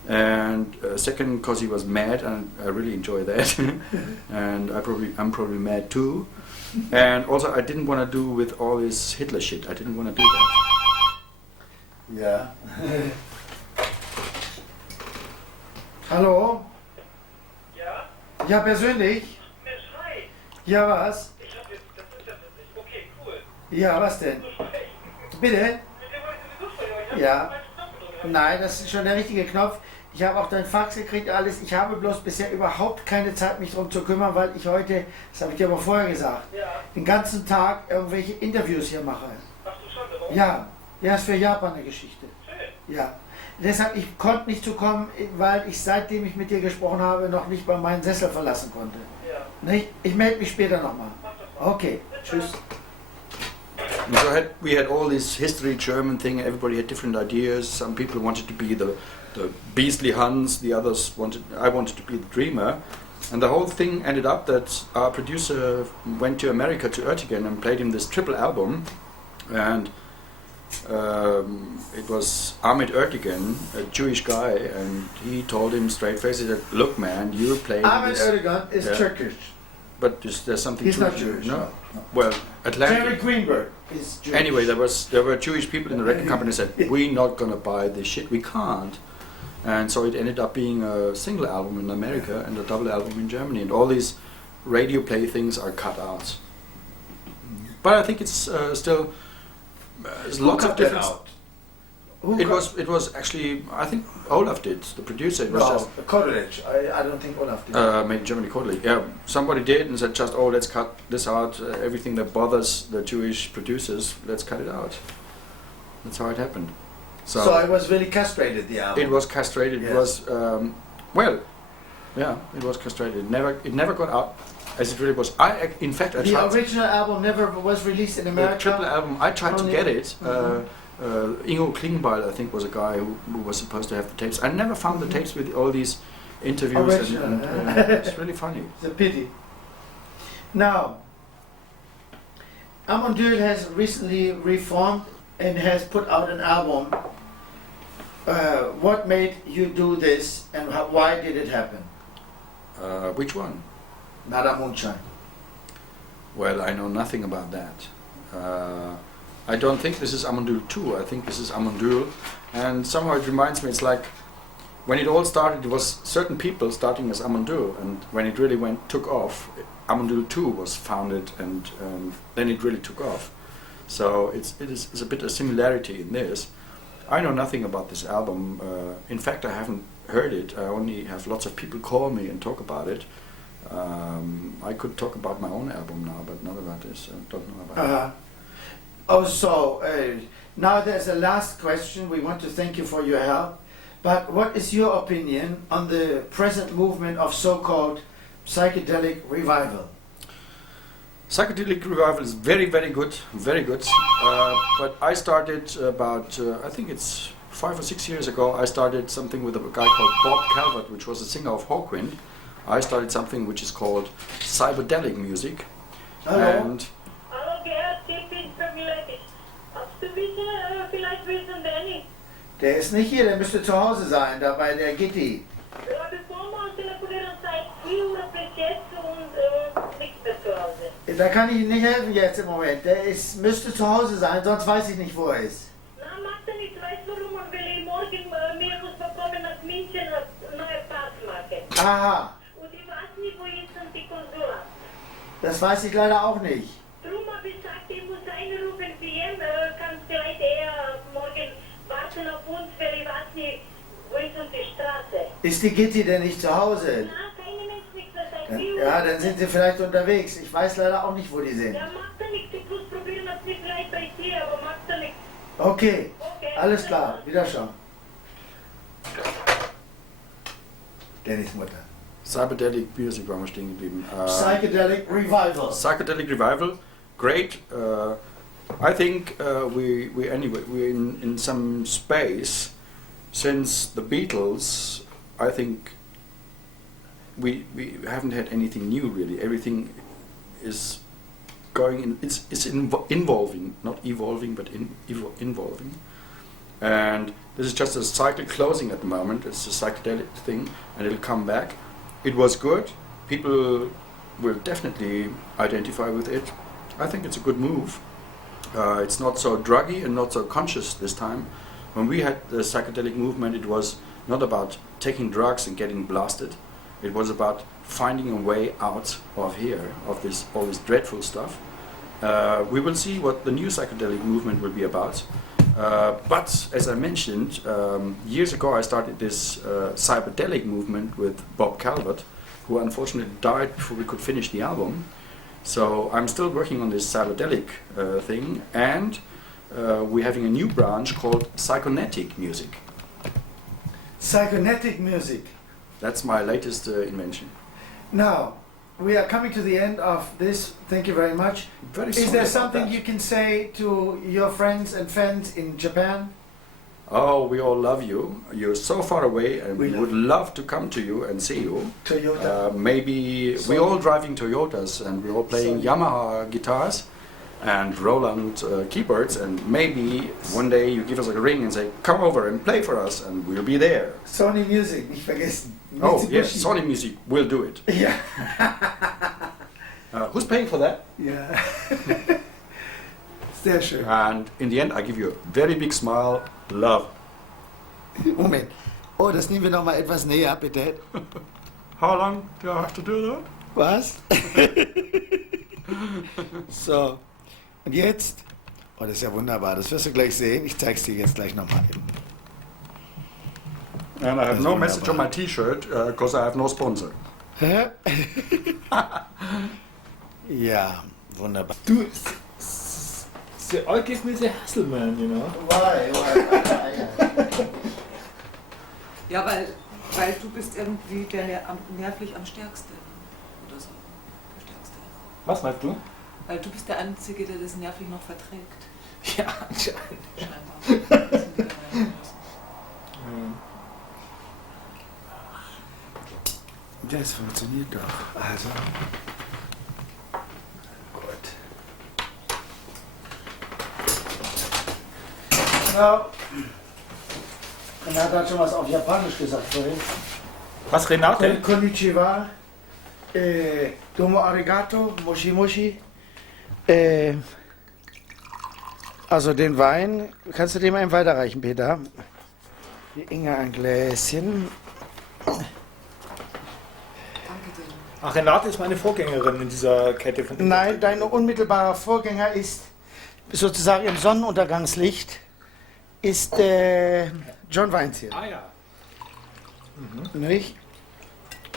And second, because he was mad, and I really enjoy that. And I'm probably mad too. And also, I didn't want to do with all this Hitler shit. I didn't want to do that. Yeah. Hallo? Ja? Ja, persönlich? Mensch, hi! Ja, was? Ich hab jetzt, das ist ja witzig. Okay, cool. Ja, was denn? Bitte? Mit dem habe ich sowieso von euch. Ja. Nein, das ist schon der richtige Knopf. Ich habe auch dein Fax gekriegt, alles. Ich habe bloß bisher überhaupt keine Zeit, mich darum zu kümmern, weil ich heute, das habe ich dir aber vorher gesagt, den ganzen Tag irgendwelche Interviews hier mache. Ach du Schande, Ja, ja, ist für Japan eine Geschichte. Schön. Ja. Deshalb, ich konnte nicht zukommen, weil ich seitdem ich mit dir gesprochen habe, noch nicht mal meinen Sessel verlassen konnte. Ja. Nicht? Ich melde mich später nochmal. Okay, tschüss. And so we had all this history German thing. Everybody had different ideas. Some people wanted to be the beastly Hans. The others I wanted to be the dreamer. And the whole thing ended up that our producer went to America to Oettingen and played him this triple album. And it was Ahmet Ertegun, a Jewish guy, and he told him straight face, he said, "Look, man, you're playing Ahmet this." Ertegun is Turkish. But there's something. He's not Jewish. No. No. Well, Atlantic. Jerry Greenberg is Jewish. Anyway, there were Jewish people in the record company said, "We're not gonna buy this shit. We can't." And so it ended up being a single album in America and a double album in Germany, and all these radio play things are cut out. But I think it's still there's lots of different. It was actually, I think Olaf did, the producer. It was No, just Coleridge. I don't think Olaf did. maybe Germany Coleridge. Yeah, somebody did and said just, let's cut this out. Everything that bothers the Jewish producers, let's cut it out. That's how it happened. So it was really castrated, the album. It was castrated. Yes. It was it was castrated. It never got out as it really was. I The original album never was released in America. The triple album. I tried to get it. Ingo Klingbeil, I think, was a guy who was supposed to have the tapes. I never found the tapes with all these interviews. And it's really funny. It's a pity. Now, Amondyl has recently reformed and has put out an album. What made you do this, and why did it happen? Which one? Nada Moonshine. Well, I know nothing about that. I don't think this is Amondyl 2. I think this is Amondyl, and somehow it reminds me. It's like when it all started. It was certain people starting as Amondyl, and when it really took off, Amondyl 2 was founded, and then it really took off. So it's a bit of similarity in this. I know nothing about this album. In fact, I haven't heard it. I only have lots of people call me and talk about it. I could talk about my own album now, but not about this. I don't know about it. Now there's a last question. We want to thank you for your help. But what is your opinion on the present movement of so-called psychedelic revival? Psychedelic revival is very, very good, very good. But I started about, I think it's 5 or 6 years ago, I started something with a guy called Bob Calvert, which was a singer of Hawkwind. I started something which is called Psychedelic music. Hallo. And Hallo Gerhard, ich bin verwirrt. Hast du bitte vielleicht wissen, Danny? Der ist nicht hier, der müsste zu Hause sein, da bei der Gitti. Ja, bevor wir uns telefonieren, seit 4 Uhr bis jetzt und nichts mehr zu Hause. Da kann ich Ihnen nicht helfen jetzt im Moment. Müsste zu Hause sein, sonst weiß ich nicht, wo er ist. Na, macht er nicht, weißt du warum? Weil ich morgen mir muss bekommen nach München eine neue Park machen. Aha, Und ich weiß nicht, wo jetzt sind die Konsolen. das weiß ich leider auch nicht. Drum habe ich gesagt, ich muss einrufen, PM, kann vielleicht eher morgen warten auf uns, weil ich weiß nicht, wo ist und die Straße. Ist die Gitti denn nicht zu Hause? Na, keine Mensch nicht, das seit 4 Uhr. Ja, dann sind sie vielleicht unterwegs. Ich weiß leider auch nicht, wo die sind. Ja, macht er nichts, ich muss probieren, ob sie vielleicht bei dir, aber macht er nichts. Okay, Okay, alles klar. Wiederschauen. Dennis Mutter. Psychedelic music waren wir stehen geblieben. Psychedelic Revival. Psychedelic revival, great. I think we're in some space since the Beatles. I think we haven't had anything new really. Everything is going in. It's involving, not evolving, but involving. And this is just a cycle closing at the moment. It's a psychedelic thing, and it'll come back. It was good. People will definitely identify with it. I think it's a good move. It's not so druggy and not so conscious this time. When we had the psychedelic movement, it was not about taking drugs and getting blasted. It was about finding a way out of here, of all this dreadful stuff. We will see what the new psychedelic movement will be about. But as I mentioned, years ago I started this psychedelic movement with Bob Calvert, who unfortunately died before we could finish the album. So I'm still working on this psychedelic thing, and we're having a new branch called psychonetic music. Psychonetic music. That's my latest invention. Now, we are coming to the end of this. Thank you very much. Very Is sorry there about something that. you can say to your friends and fans in Japan? Oh, we all love you. You're so far away, and we would love to come to you and see you. Toyota. Maybe we're all driving Toyotas, and we're all playing Yamaha guitars and Roland keyboards, and maybe one day you give us a ring and say, come over and play for us, and we'll be there. Sony Music, nicht vergessen. Oh, Mitsubishi. yes, Sony Music will do it. Yeah. Who's paying for that? Ja. Sehr schön. And in the end, I give you a very big smile. Love. Moment. Oh, das nehmen wir noch mal etwas näher, bitte. How long do I have to do that? Was? So. Und jetzt? Oh, das ist ja wunderbar. Das wirst du gleich sehen. Ich zeig's dir jetzt gleich nochmal. And I have Das no ist message on wunderbar. my T-shirt because I have no sponsor. Hä? Ja, wunderbar. Du, the all gives me the hassle, man, you know. Why? Ja, weil du bist irgendwie nervlich am stärksten. Oder so. Der Stärkste. Was meinst du? Weil du bist der Einzige, der das nervlich noch verträgt. Ja, anscheinend. Scheinbar. Das sind die da reinlassen. Das funktioniert doch. Also. Gut. Ja. Renate hat schon was auf Japanisch gesagt vorhin. Was, Renate? Konnichiwa. Domo arigato. Moshi moshi. Also den Wein, kannst du dem einen weiterreichen, Peter? Die Inge ein Gläschen. Danke dir. Ach, Renate ist meine Vorgängerin in dieser Kette von... Nein, dein unmittelbarer Vorgänger ist sozusagen im Sonnenuntergangslicht, ist John Weinzierl. Ah ja. Nicht?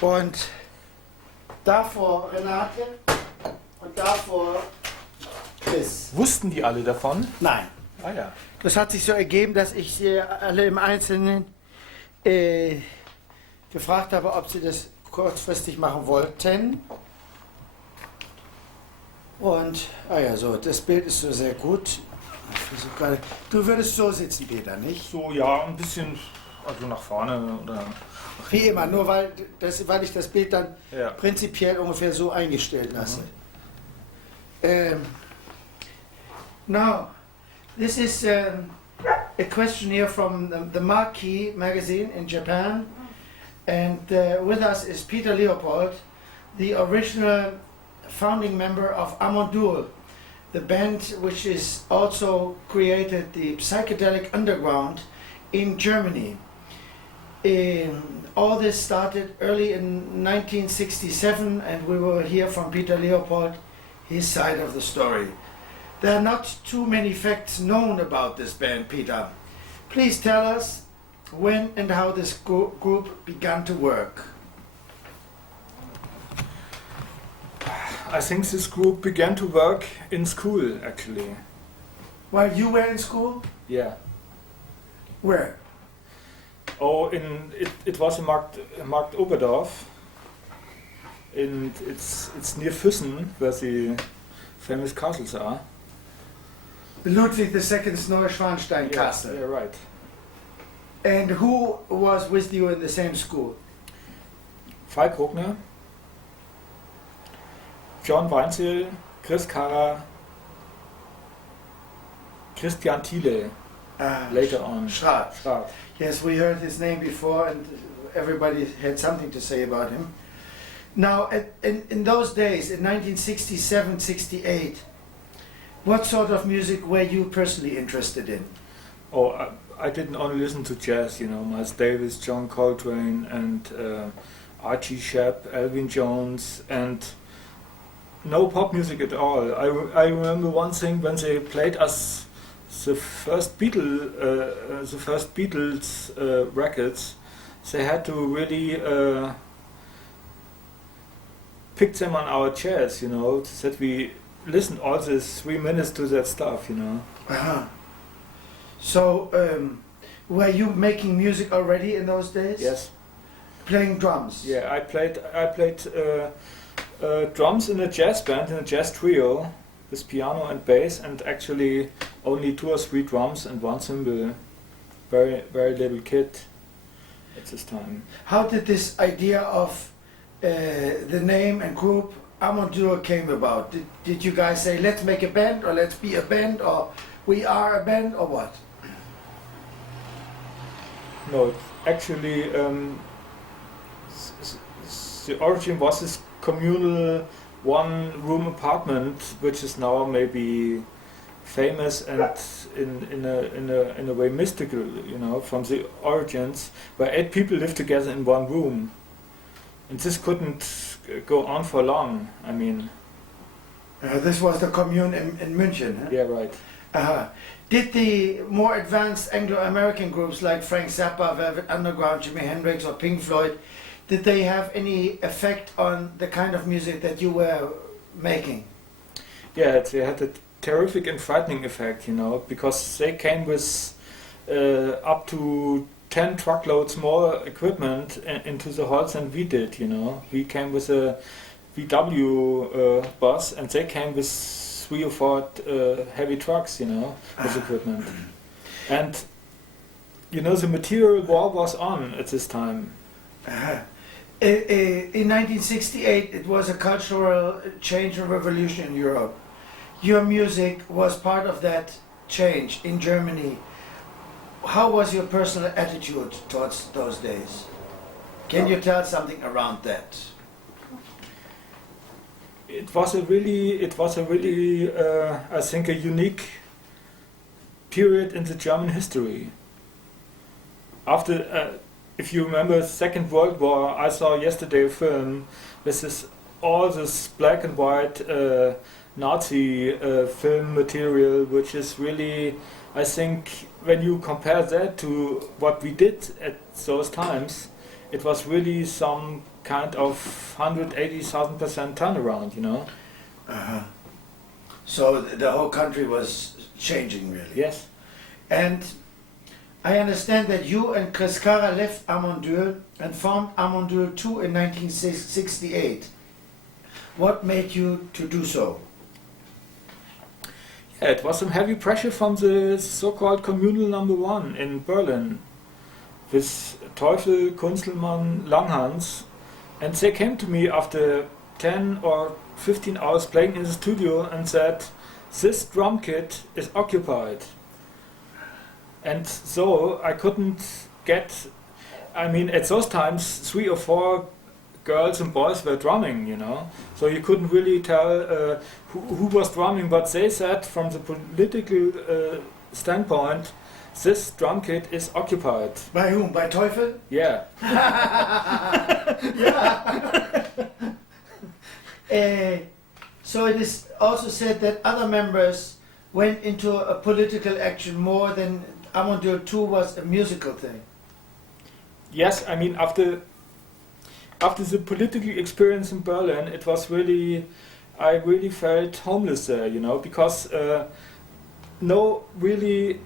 Und davor Renate und davor Chris. Wussten die alle davon? Nein. Ah ja. Das hat sich so ergeben, dass ich sie alle im Einzelnen gefragt habe, ob sie das kurzfristig machen wollten. Und, so, das Bild ist so sehr gut. Ich versuch gerade, du würdest so sitzen, Peter, nicht? So, ja, ein bisschen, also nach vorne oder... Wie immer, nur weil ich das Bild dann Ja. prinzipiell ungefähr so eingestellt lasse. Now, this is a question here from the Marquee magazine in Japan, and with us is Peter Leopold, the original founding member of Amondur, the band which is also created the Psychedelic Underground in Germany. All this started early in 1967, and we will hear from Peter Leopold his side of the story. There are not too many facts known about this band, Peter. Please tell us when and how this group began to work. I think this group began to work in school, actually. While you were in school? Yeah. Where? Oh, it was in Markt Oberdorf. And it's near Füssen, where the famous castles are. The Ludwig II's Neuschwanstein Yeah, Castle. yeah, right. And who was with you in the same school? Falk Hognose, John Weinzierl, Chris Kara, Christian Thiele, later on. Schrath. Schrath. Yes, we heard his name before, and everybody had something to say about him. Now, in those days, in 1967, 68, what sort of music were you personally interested in? Oh, I didn't only listen to jazz, you know, Miles Davis, John Coltrane, and Archie Shepp, Elvin Jones, and no pop music at all. I remember one thing when they played us the first Beatles records. They had to really pick them on our chairs, you know, that we listened all these 3 minutes to that stuff, you know. Uh-huh. So, were you making music already in those days? Yes. Playing drums? Yeah, I played drums in a jazz band, in a jazz trio, with piano and bass, and actually only 2 or 3 drums and 1 cymbal. Very, very little kid at this time. How did this idea of the name and group Amondur came about? Did you guys say, let's make a band, or let's be a band, or we are a band, or what? No, it's actually the origin was this communal 1-room apartment, which is now maybe famous and in a way mystical, you know, from the origins, where 8 people lived together in 1 room, and this couldn't go on for long. I mean, this was the commune in München. Huh? Yeah, right. Did the more advanced Anglo-American groups like Frank Zappa, Velvet Underground, Jimi Hendrix, or Pink Floyd, did they have any effect on the kind of music that you were making? Yeah, they had a terrific and frightening effect, you know, because they came with up to 10 truckloads more equipment into the halls than we did, you know. We came with a VW bus, and they came with 3 or 4 heavy trucks, you know, with equipment. And, you know, the material war was on at this time. In 1968, it was a cultural change and revolution in Europe. Your music was part of that change in Germany. How was your personal attitude towards those days? Can you tell something around that? It was a really, I think, a unique period in the German history. After, if you remember the Second World War, I saw yesterday a film with all this black and white Nazi film material, which is really, I think, when you compare that to what we did at those times, it was really some kind of 180,000% turnaround, you know. So the whole country was changing, really. Yes. And I understand that you and Chris Cara left Amondur and formed Amondur 2 in 1968. What made you to do so? Yeah, it was some heavy pressure from the so-called communal number 1 in Berlin, with Teufel, Kunzelmann, Langhans, and they came to me after 10 or 15 hours playing in the studio and said, this drum kit is occupied. And so I couldn't get, I mean, at those times 3 or 4 girls and boys were drumming, you know, so you couldn't really tell who was drumming, but they said from the political standpoint, this drum kit is occupied. By whom? By Teufel? Yeah. So it is also said that other members went into a political action more than Amondur 2 was a musical thing. Yes, I mean, after the political experience in Berlin, it was really, I really felt homeless there, you know, because no really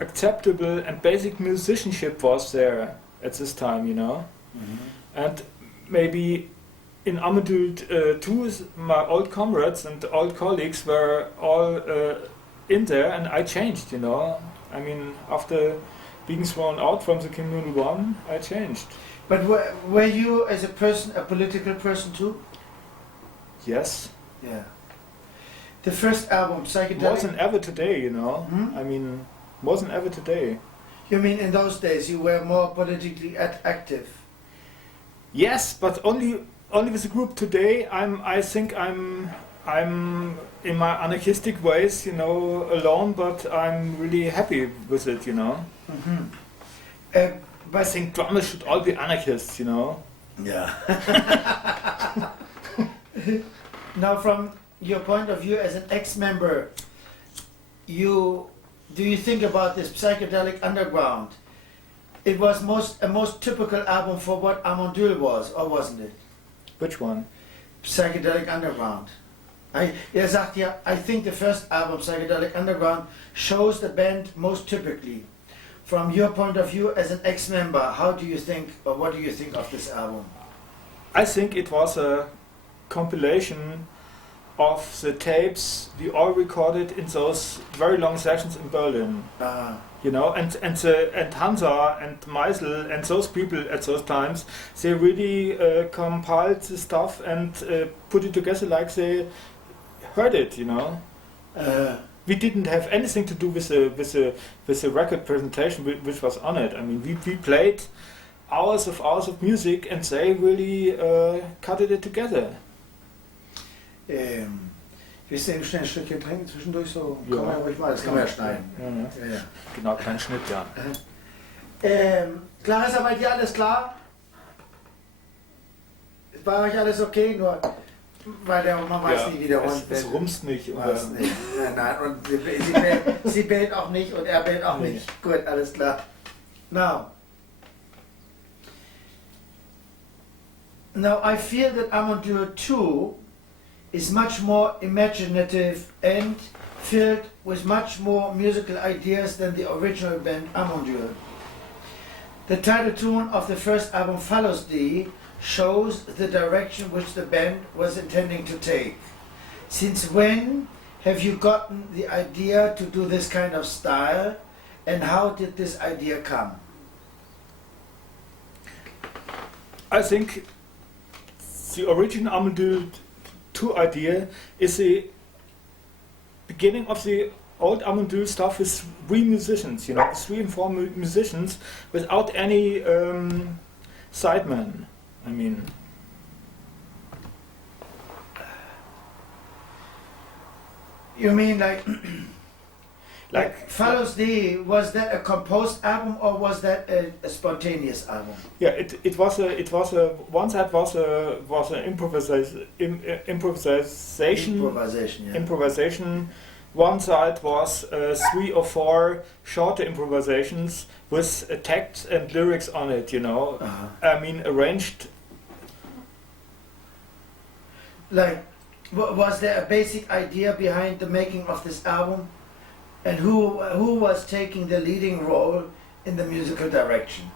acceptable and basic musicianship was there at this time, you know. And maybe in Amondur 2, my old comrades and old colleagues were all in there, and I changed, you know. I mean, after being thrown out from the communal 1, I changed. But were you, as a person, a political person too? Yes. Yeah. The first album, Psychedelic... More than ever today, you know. I mean, more than ever today. You mean in those days you were more politically active? Yes, but only with the group today. I think I'm in my anarchistic ways, you know, alone, but I'm really happy with it, you know. I think drummers should all be anarchists, you know. Yeah. Now, from your point of view as an ex-member, do you think about this Psychedelic Underground? It was a most typical album for what Amondur was, or wasn't it? Which one? Psychedelic Underground. Er sagt ja, I think the first album, Psychedelic Underground, shows the band most typically. From your point of view as an ex-member, how do you think, or what do you think of this album? I think it was a compilation of the tapes we all recorded in those very long sessions in Berlin. You know, and Hansa and Meisel and those people at those times, they really compiled the stuff and put it together like they heard it. You know, we didn't have anything to do with the record presentation which was on it. I mean, we played hours of music and they really cut it together. Willst du eben schnell ein Stückchen trinken zwischendurch? So Ja. kann man ja ruhig mal, das kann man ja schneiden. Ja. Genau, kein Schnitt, ja. Klar ist aber bei dir alles klar? War euch alles okay? Nur weil man weiß nie, wie der Hund es rumst nicht. Weiß nicht. Nein, und sie bellt auch nicht und er bellt auch nicht. Gut, alles klar. Now I feel that Amondur 2 is much more imaginative and filled with much more musical ideas than the original band Amondur. The title tune of the first album, Follows Thee, shows the direction which the band was intending to take. Since when have you gotten the idea to do this kind of style, and how did this idea come? I think the original Amondur 2 idea is the beginning of the old Amondur stuff with 3 musicians, you know, 3 and 4 musicians without any sidemen. I mean, you mean like Follows Thee, was that a composed album or was that a spontaneous album? Yeah, it was a one side was an improvisation. One side was 3 or 4 shorter improvisations with text and lyrics on it, you know. I mean, arranged. Like, was there a basic idea behind the making of this album? And who was taking the leading role in the musical direction?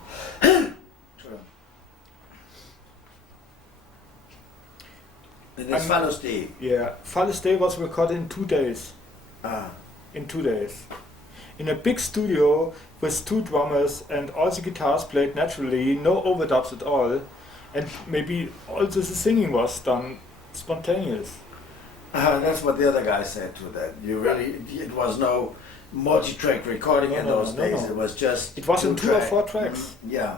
This Follows Thee. Yeah, Follows Thee was recorded in 2 days. In 2 days. In a big studio with 2 drummers and all the guitars played naturally, no overdubs at all, and maybe also the singing was done spontaneous. That's what the other guy said to that. It was no multi-track recording in those days. No. It was just. It was in 2 or 4 tracks. Yeah.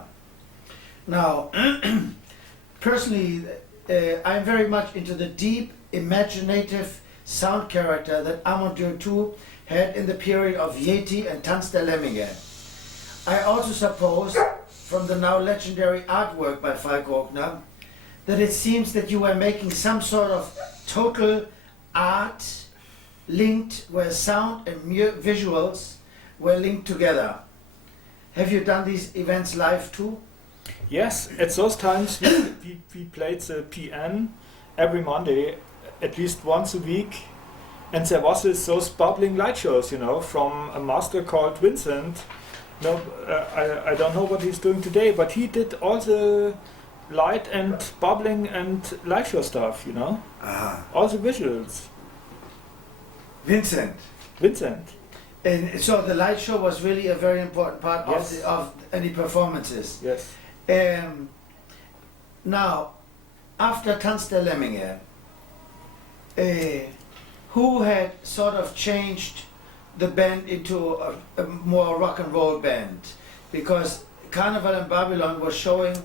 Now, personally, I'm very much into the deep, imaginative sound character that Amondur 2 had in the period of Yeti and Tanz der Lemminge. I also suppose, from the now legendary artwork by Falk Rogner, that it seems that you were making some sort of total art linked where sound and visuals were linked together. Have you done these events live too? Yes, at those times we played the PN every Monday, at least once a week, and there was those bubbling light shows, you know, from a master called Vincent. No, I don't know what he's doing today, but he did all the light and bubbling and light show stuff, you know, all the visuals. Vincent. And so the light show was really a very important part of any performances. Yes. Now, after Tanz der Lemminge, who had sort of changed the band into a more rock and roll band? Because Carnival in Babylon was showing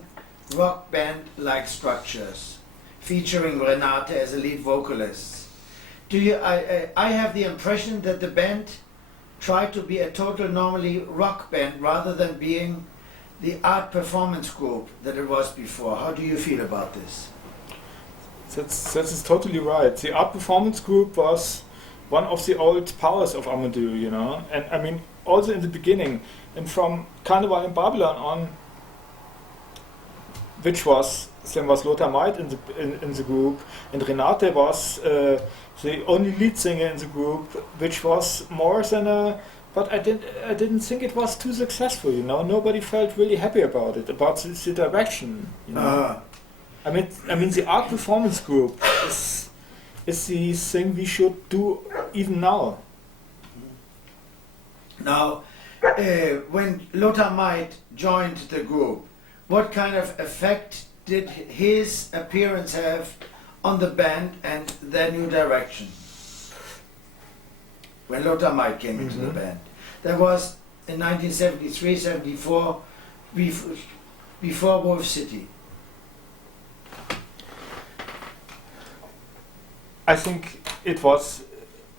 rock band-like structures, featuring Renate as a lead vocalist. I have the impression that the band tried to be a total normally rock band rather than being the art performance group that it was before. How do you feel about this? That's totally right. The art performance group was one of the old powers of Amondur, you know, and I mean also in the beginning, and from Carnival in Babylon on, which was then was Lothar Meit in the group, and Renate was the only lead singer in the group, which was more than a. But I didn't think it was too successful. You know, nobody felt really happy about it, about the direction. You know? I mean, the art performance group is the thing we should do even now. Now, when Lothar Meit joined the group, what kind of effect did his appearance have on the band and their new direction? When Lothar Meit came into the band, that was in 1973-74, before Wolf City. I think it was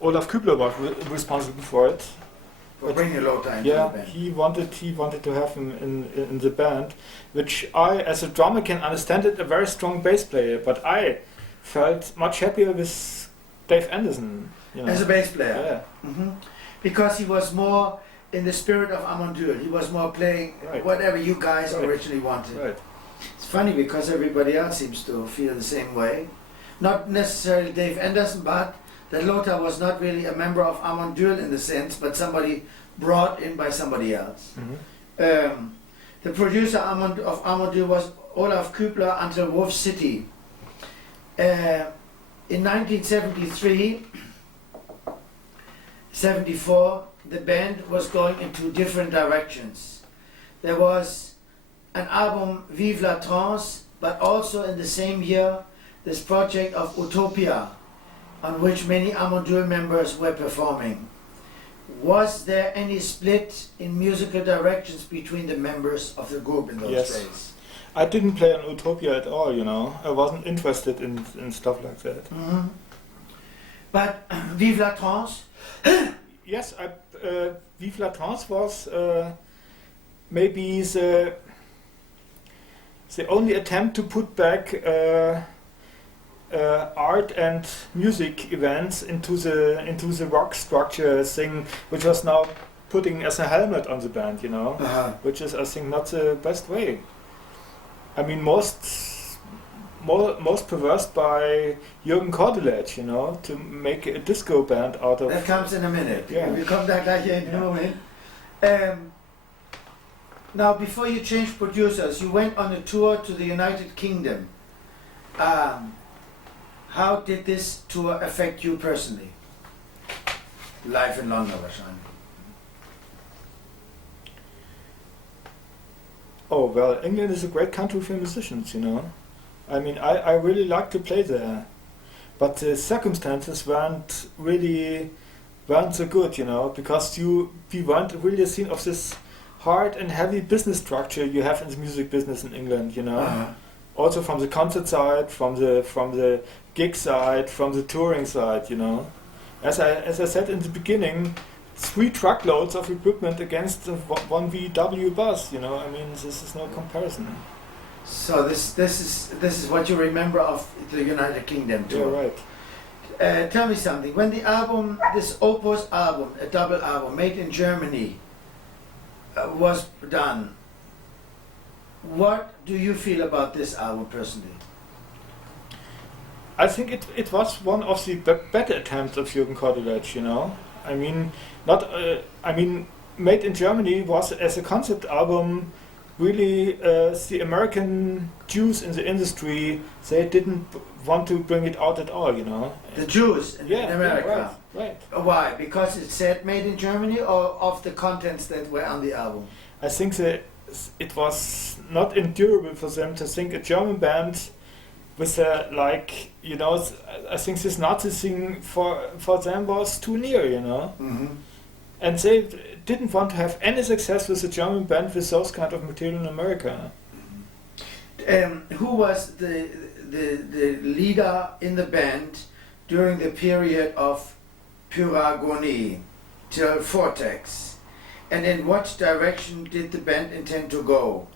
Olaf Kübler was responsible for it. For bringing Lothar into the band. He wanted to have him in the band, which I, as a drummer, can understand it. A very strong bass player, but I felt much happier with Dave Anderson. You know. As a bass player. Yeah. Because he was more in the spirit of Amandur. He was more playing whatever you guys originally wanted. Right. It's funny because everybody else seems to feel the same way. Not necessarily Dave Anderson, but that Lothar was not really a member of Amandur in the sense, but somebody brought in by somebody else. The producer of Amandur was Olaf Kübler until Wolf City. In 1973, 74, the band was going into different directions. There was an album Vive la Trance, but also in the same year this project of Utopia, on which many Amandur members were performing. Was there any split in musical directions between the members of the group in those days? I didn't play on Utopia at all, you know. I wasn't interested in stuff like that. But Vive la Trance? Yes, Vive la Trance was maybe the only attempt to put back art and music events into the rock structure thing, which was now putting as a helmet on the band, you know, which is, I think, not the best way. I mean, most perverse by Jürgen Kordelet, you know, to make a disco band out of. That comes in a minute. Yeah. We come back gleich in a moment. Now, before you changed producers, you went on a tour to the United Kingdom. How did this tour affect you personally? Life in London, wahrscheinlich. Oh, well, England is a great country for musicians, you know. I mean, I really like to play there. But the circumstances weren't so good, you know, because we weren't really a scene of this hard and heavy business structure you have in the music business in England, you know. Also from the concert side, from the gig side, from the touring side, you know. As I said in the beginning, 3 truckloads of equipment against one VW bus, you know. I mean, this is no comparison. So this is what you remember of the United Kingdom tour. Yeah, right. Tell me something. When the album, this Opus album, a double album made in Germany, was done, what do you feel about this album personally? I think it was one of the better attempts of Jürgen Kordelet, you know. I mean, Made in Germany was, as a concept album, really the American Jews in the industry, they didn't want to bring it out at all, you know. The Jews in America? Yeah, right. Why? Because it said Made in Germany, or of the contents that were on the album? I think that it was not endurable for them to think a German band with like, you know, I think this Nazi thing for them was too near, you know. And they didn't want to have any success with a German band with those kind of material in America. Who was the leader in the band during the period of Pyragonie till Vortex? And in what direction did the band intend to go?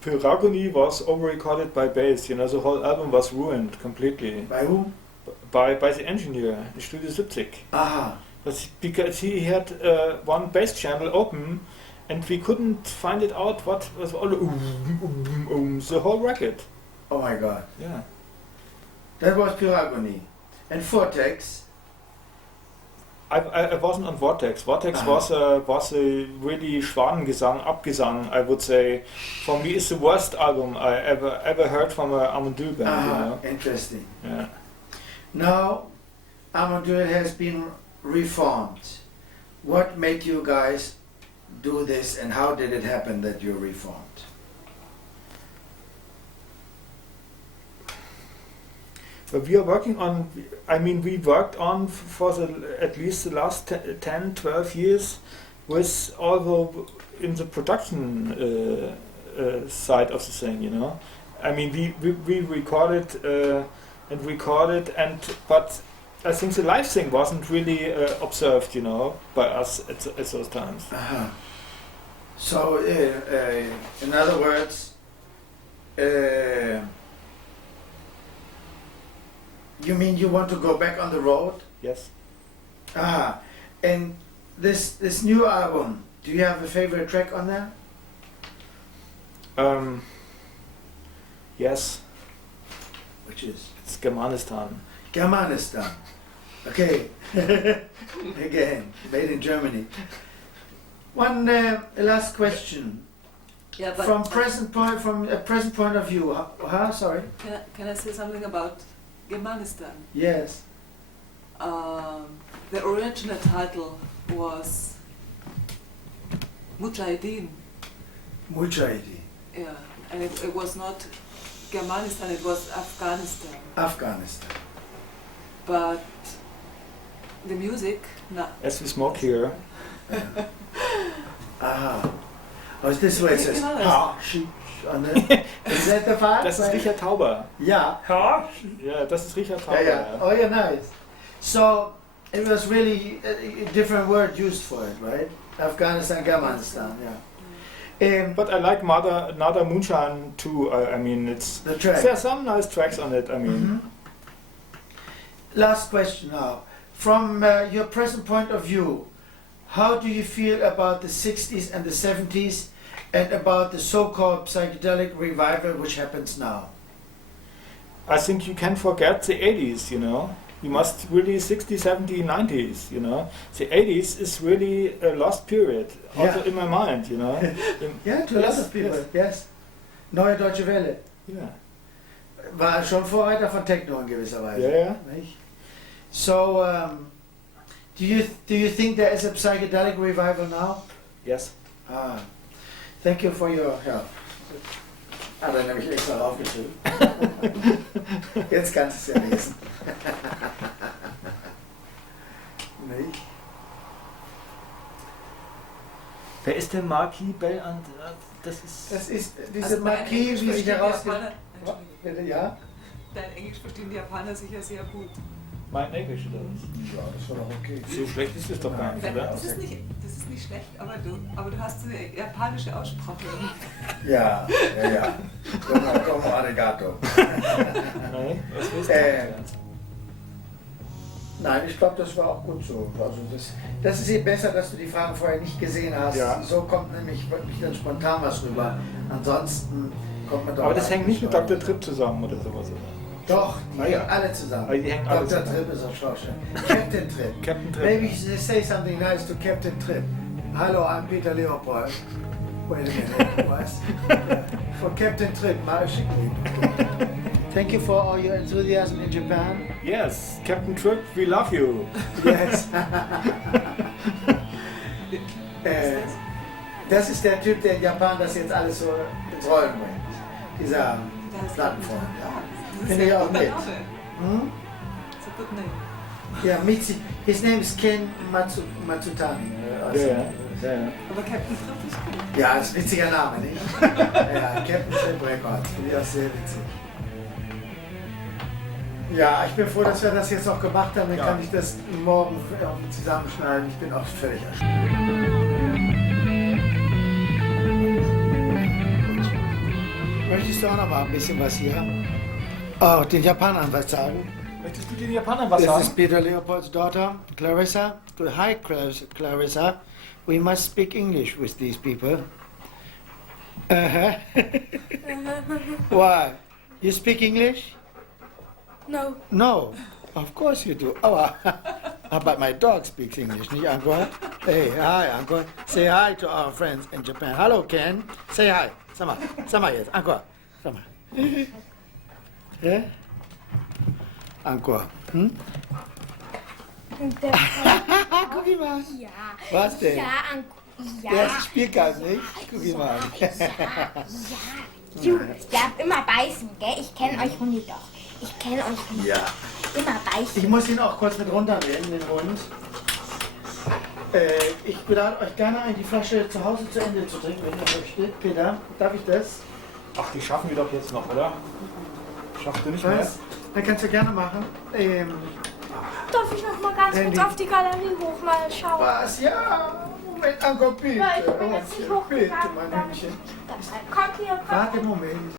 Pyragonie was over-recorded by bass, you know, the whole album was ruined completely. By who? By the engineer, in Studio 70. Aha. That's because he had one bass channel open, and we couldn't find it out what was all the whole record. Oh my God. Yeah. That was pure agony. And Vortex? I wasn't on Vortex. Vortex was a really Schwanengesang, Abgesang, I would say. For me, it's the worst album I ever heard from a Amadou band. You know? Interesting. Yeah. Now, Amadou has been reformed. What made you guys do this, and how did it happen that you reformed? But we are working on, we worked on for at least the last 10, 12 years with all in the production side of the thing, you know. We recorded but I think the live thing wasn't really observed, you know, by us at those times. So, in other words, you mean you want to go back on the road? Yes. And this new album, do you have a favorite track on there? Yes. Which is? It's Germanistan. Germanistan. Okay. Again, made in Germany. One last question. Yeah, but from a present point of view. Sorry. Can I say something about Germanistan? Yes. The original title was Mujahideen. Mujahideen. Yeah, and it was not Germanistan, it was Afghanistan. Afghanistan. But the music... As we smoke here. Oh, is this where it says, is that the part? Das ist Richard Tauber. Yeah. Yeah, das ist Richard Tauber. Yeah. Oh, yeah, nice. So, it was really a different word used for it, right? Afghanistan, Germanistan, yeah. But I like Nada Moonshine too. It's the track. There are some nice tracks on it. Last question now. From your present point of view, how do you feel about the 60s and the 70s and about the so-called psychedelic revival which happens now? I think you can forget the 80s, you know. You must really 60s, 70s, 90s, you know. The 80s is really a lost period, also in my mind, you know. Yeah, to a lot of people, yes. Neue Deutsche Welle. Yeah. War schon Vorreiter von Techno in gewisser Weise. Yeah. So, do you think there is a psychedelic revival now? Yes. Thank you for your help. Hat er nämlich extra aufgeschrieben. Jetzt kannst du es ja lesen. Nicht? Wer ist der Marquis Bell? Das ist diese Marquis, wie sich herausgestellt hat. Ja? Dein Englisch verstehen die Japaner sicher sehr gut. Mein Englisch oder was? Ja, das war doch okay. So schlecht ist es doch gar nicht, oder? Das ist nicht schlecht, aber du hast eine japanische Aussprache. Ja. Domo arigato. Nein, was willst du? Nein, ich glaube, das war auch gut so. Also das ist eben besser, dass du die Fragen vorher nicht gesehen hast. Ja. So kommt nämlich wirklich dann spontan was rüber. Ansonsten kommt man doch. Aber das hängt nicht mit Dr. Tripp zusammen oder sowas, oder? Doch, die hängen alle zusammen. Die hängen alle Dr. zusammen. Tripp ist auf Schauspiel. Captain Tripp. Captain Tripp. Maybe say something nice to Captain Tripp. Hello, I'm Peter Leopold. Wait a minute, was? For Captain Tripp, thank you for all your enthusiasm in Japan. Yes, Captain Tripp, we love you. Yes. Das ist der Typ, der in Japan das jetzt alles so ins Rollen bringt. Dieser Plattenfreund. Finde ich auch nett. It's a good name. Ja, his name is Ken Matsutani. Ja. Aber Captain Tripp ist gut. Ja, das ist ein witziger Name, nicht? Ja, Captain Tripp Records. Finde ich auch sehr witzig. Ja, ich bin froh, dass wir das jetzt noch gemacht haben. Dann kann ich das morgen zusammenschneiden. Ich bin auch völlig erschrocken. Möchtest du auch noch mal ein bisschen was hier? Oh, den Japanern was sagen? Möchtest du den Japanern was This sagen? is Peter Leopold's daughter, Clarissa. Hi, Clarissa. We must speak English with these people. Why? You speak English? No. No. Of course you do. Oh, but my dog speaks English, nicht, Uncle? Hey, hi, Uncle. Say hi to our friends in Japan. Hello, Ken. Say hi. Sag mal jetzt, Uncle. Sag mal. Yeah? Uncle. Hm? Guck ihn mal. Ja. Was denn? Ja, ja. Der spielt gar nicht. Guck ihn mal. Ja. Du darfst immer beißen, gell? Ich kenne euch Hunde doch. Ich kenne euch Hunde. Ja. Immer beißen. Ich muss ihn auch kurz mit runternehmen, den Hund. Ich lade euch gerne ein, die Flasche zu Hause zu Ende zu trinken, wenn ihr möchtet. Peter, darf ich das? Ach, die schaffen wir doch jetzt noch, oder? Schaffst du nicht mehr? Was? Dann kannst du gerne machen. Darf ich noch mal ganz kurz auf die Galerie hoch mal schauen? Was? Ja. Moment, Uncle, bitte. Ja, ich bin jetzt nicht Bitte, hochgegangen. mein Hündchen. Kommt hier, kommt. Warte, Moment.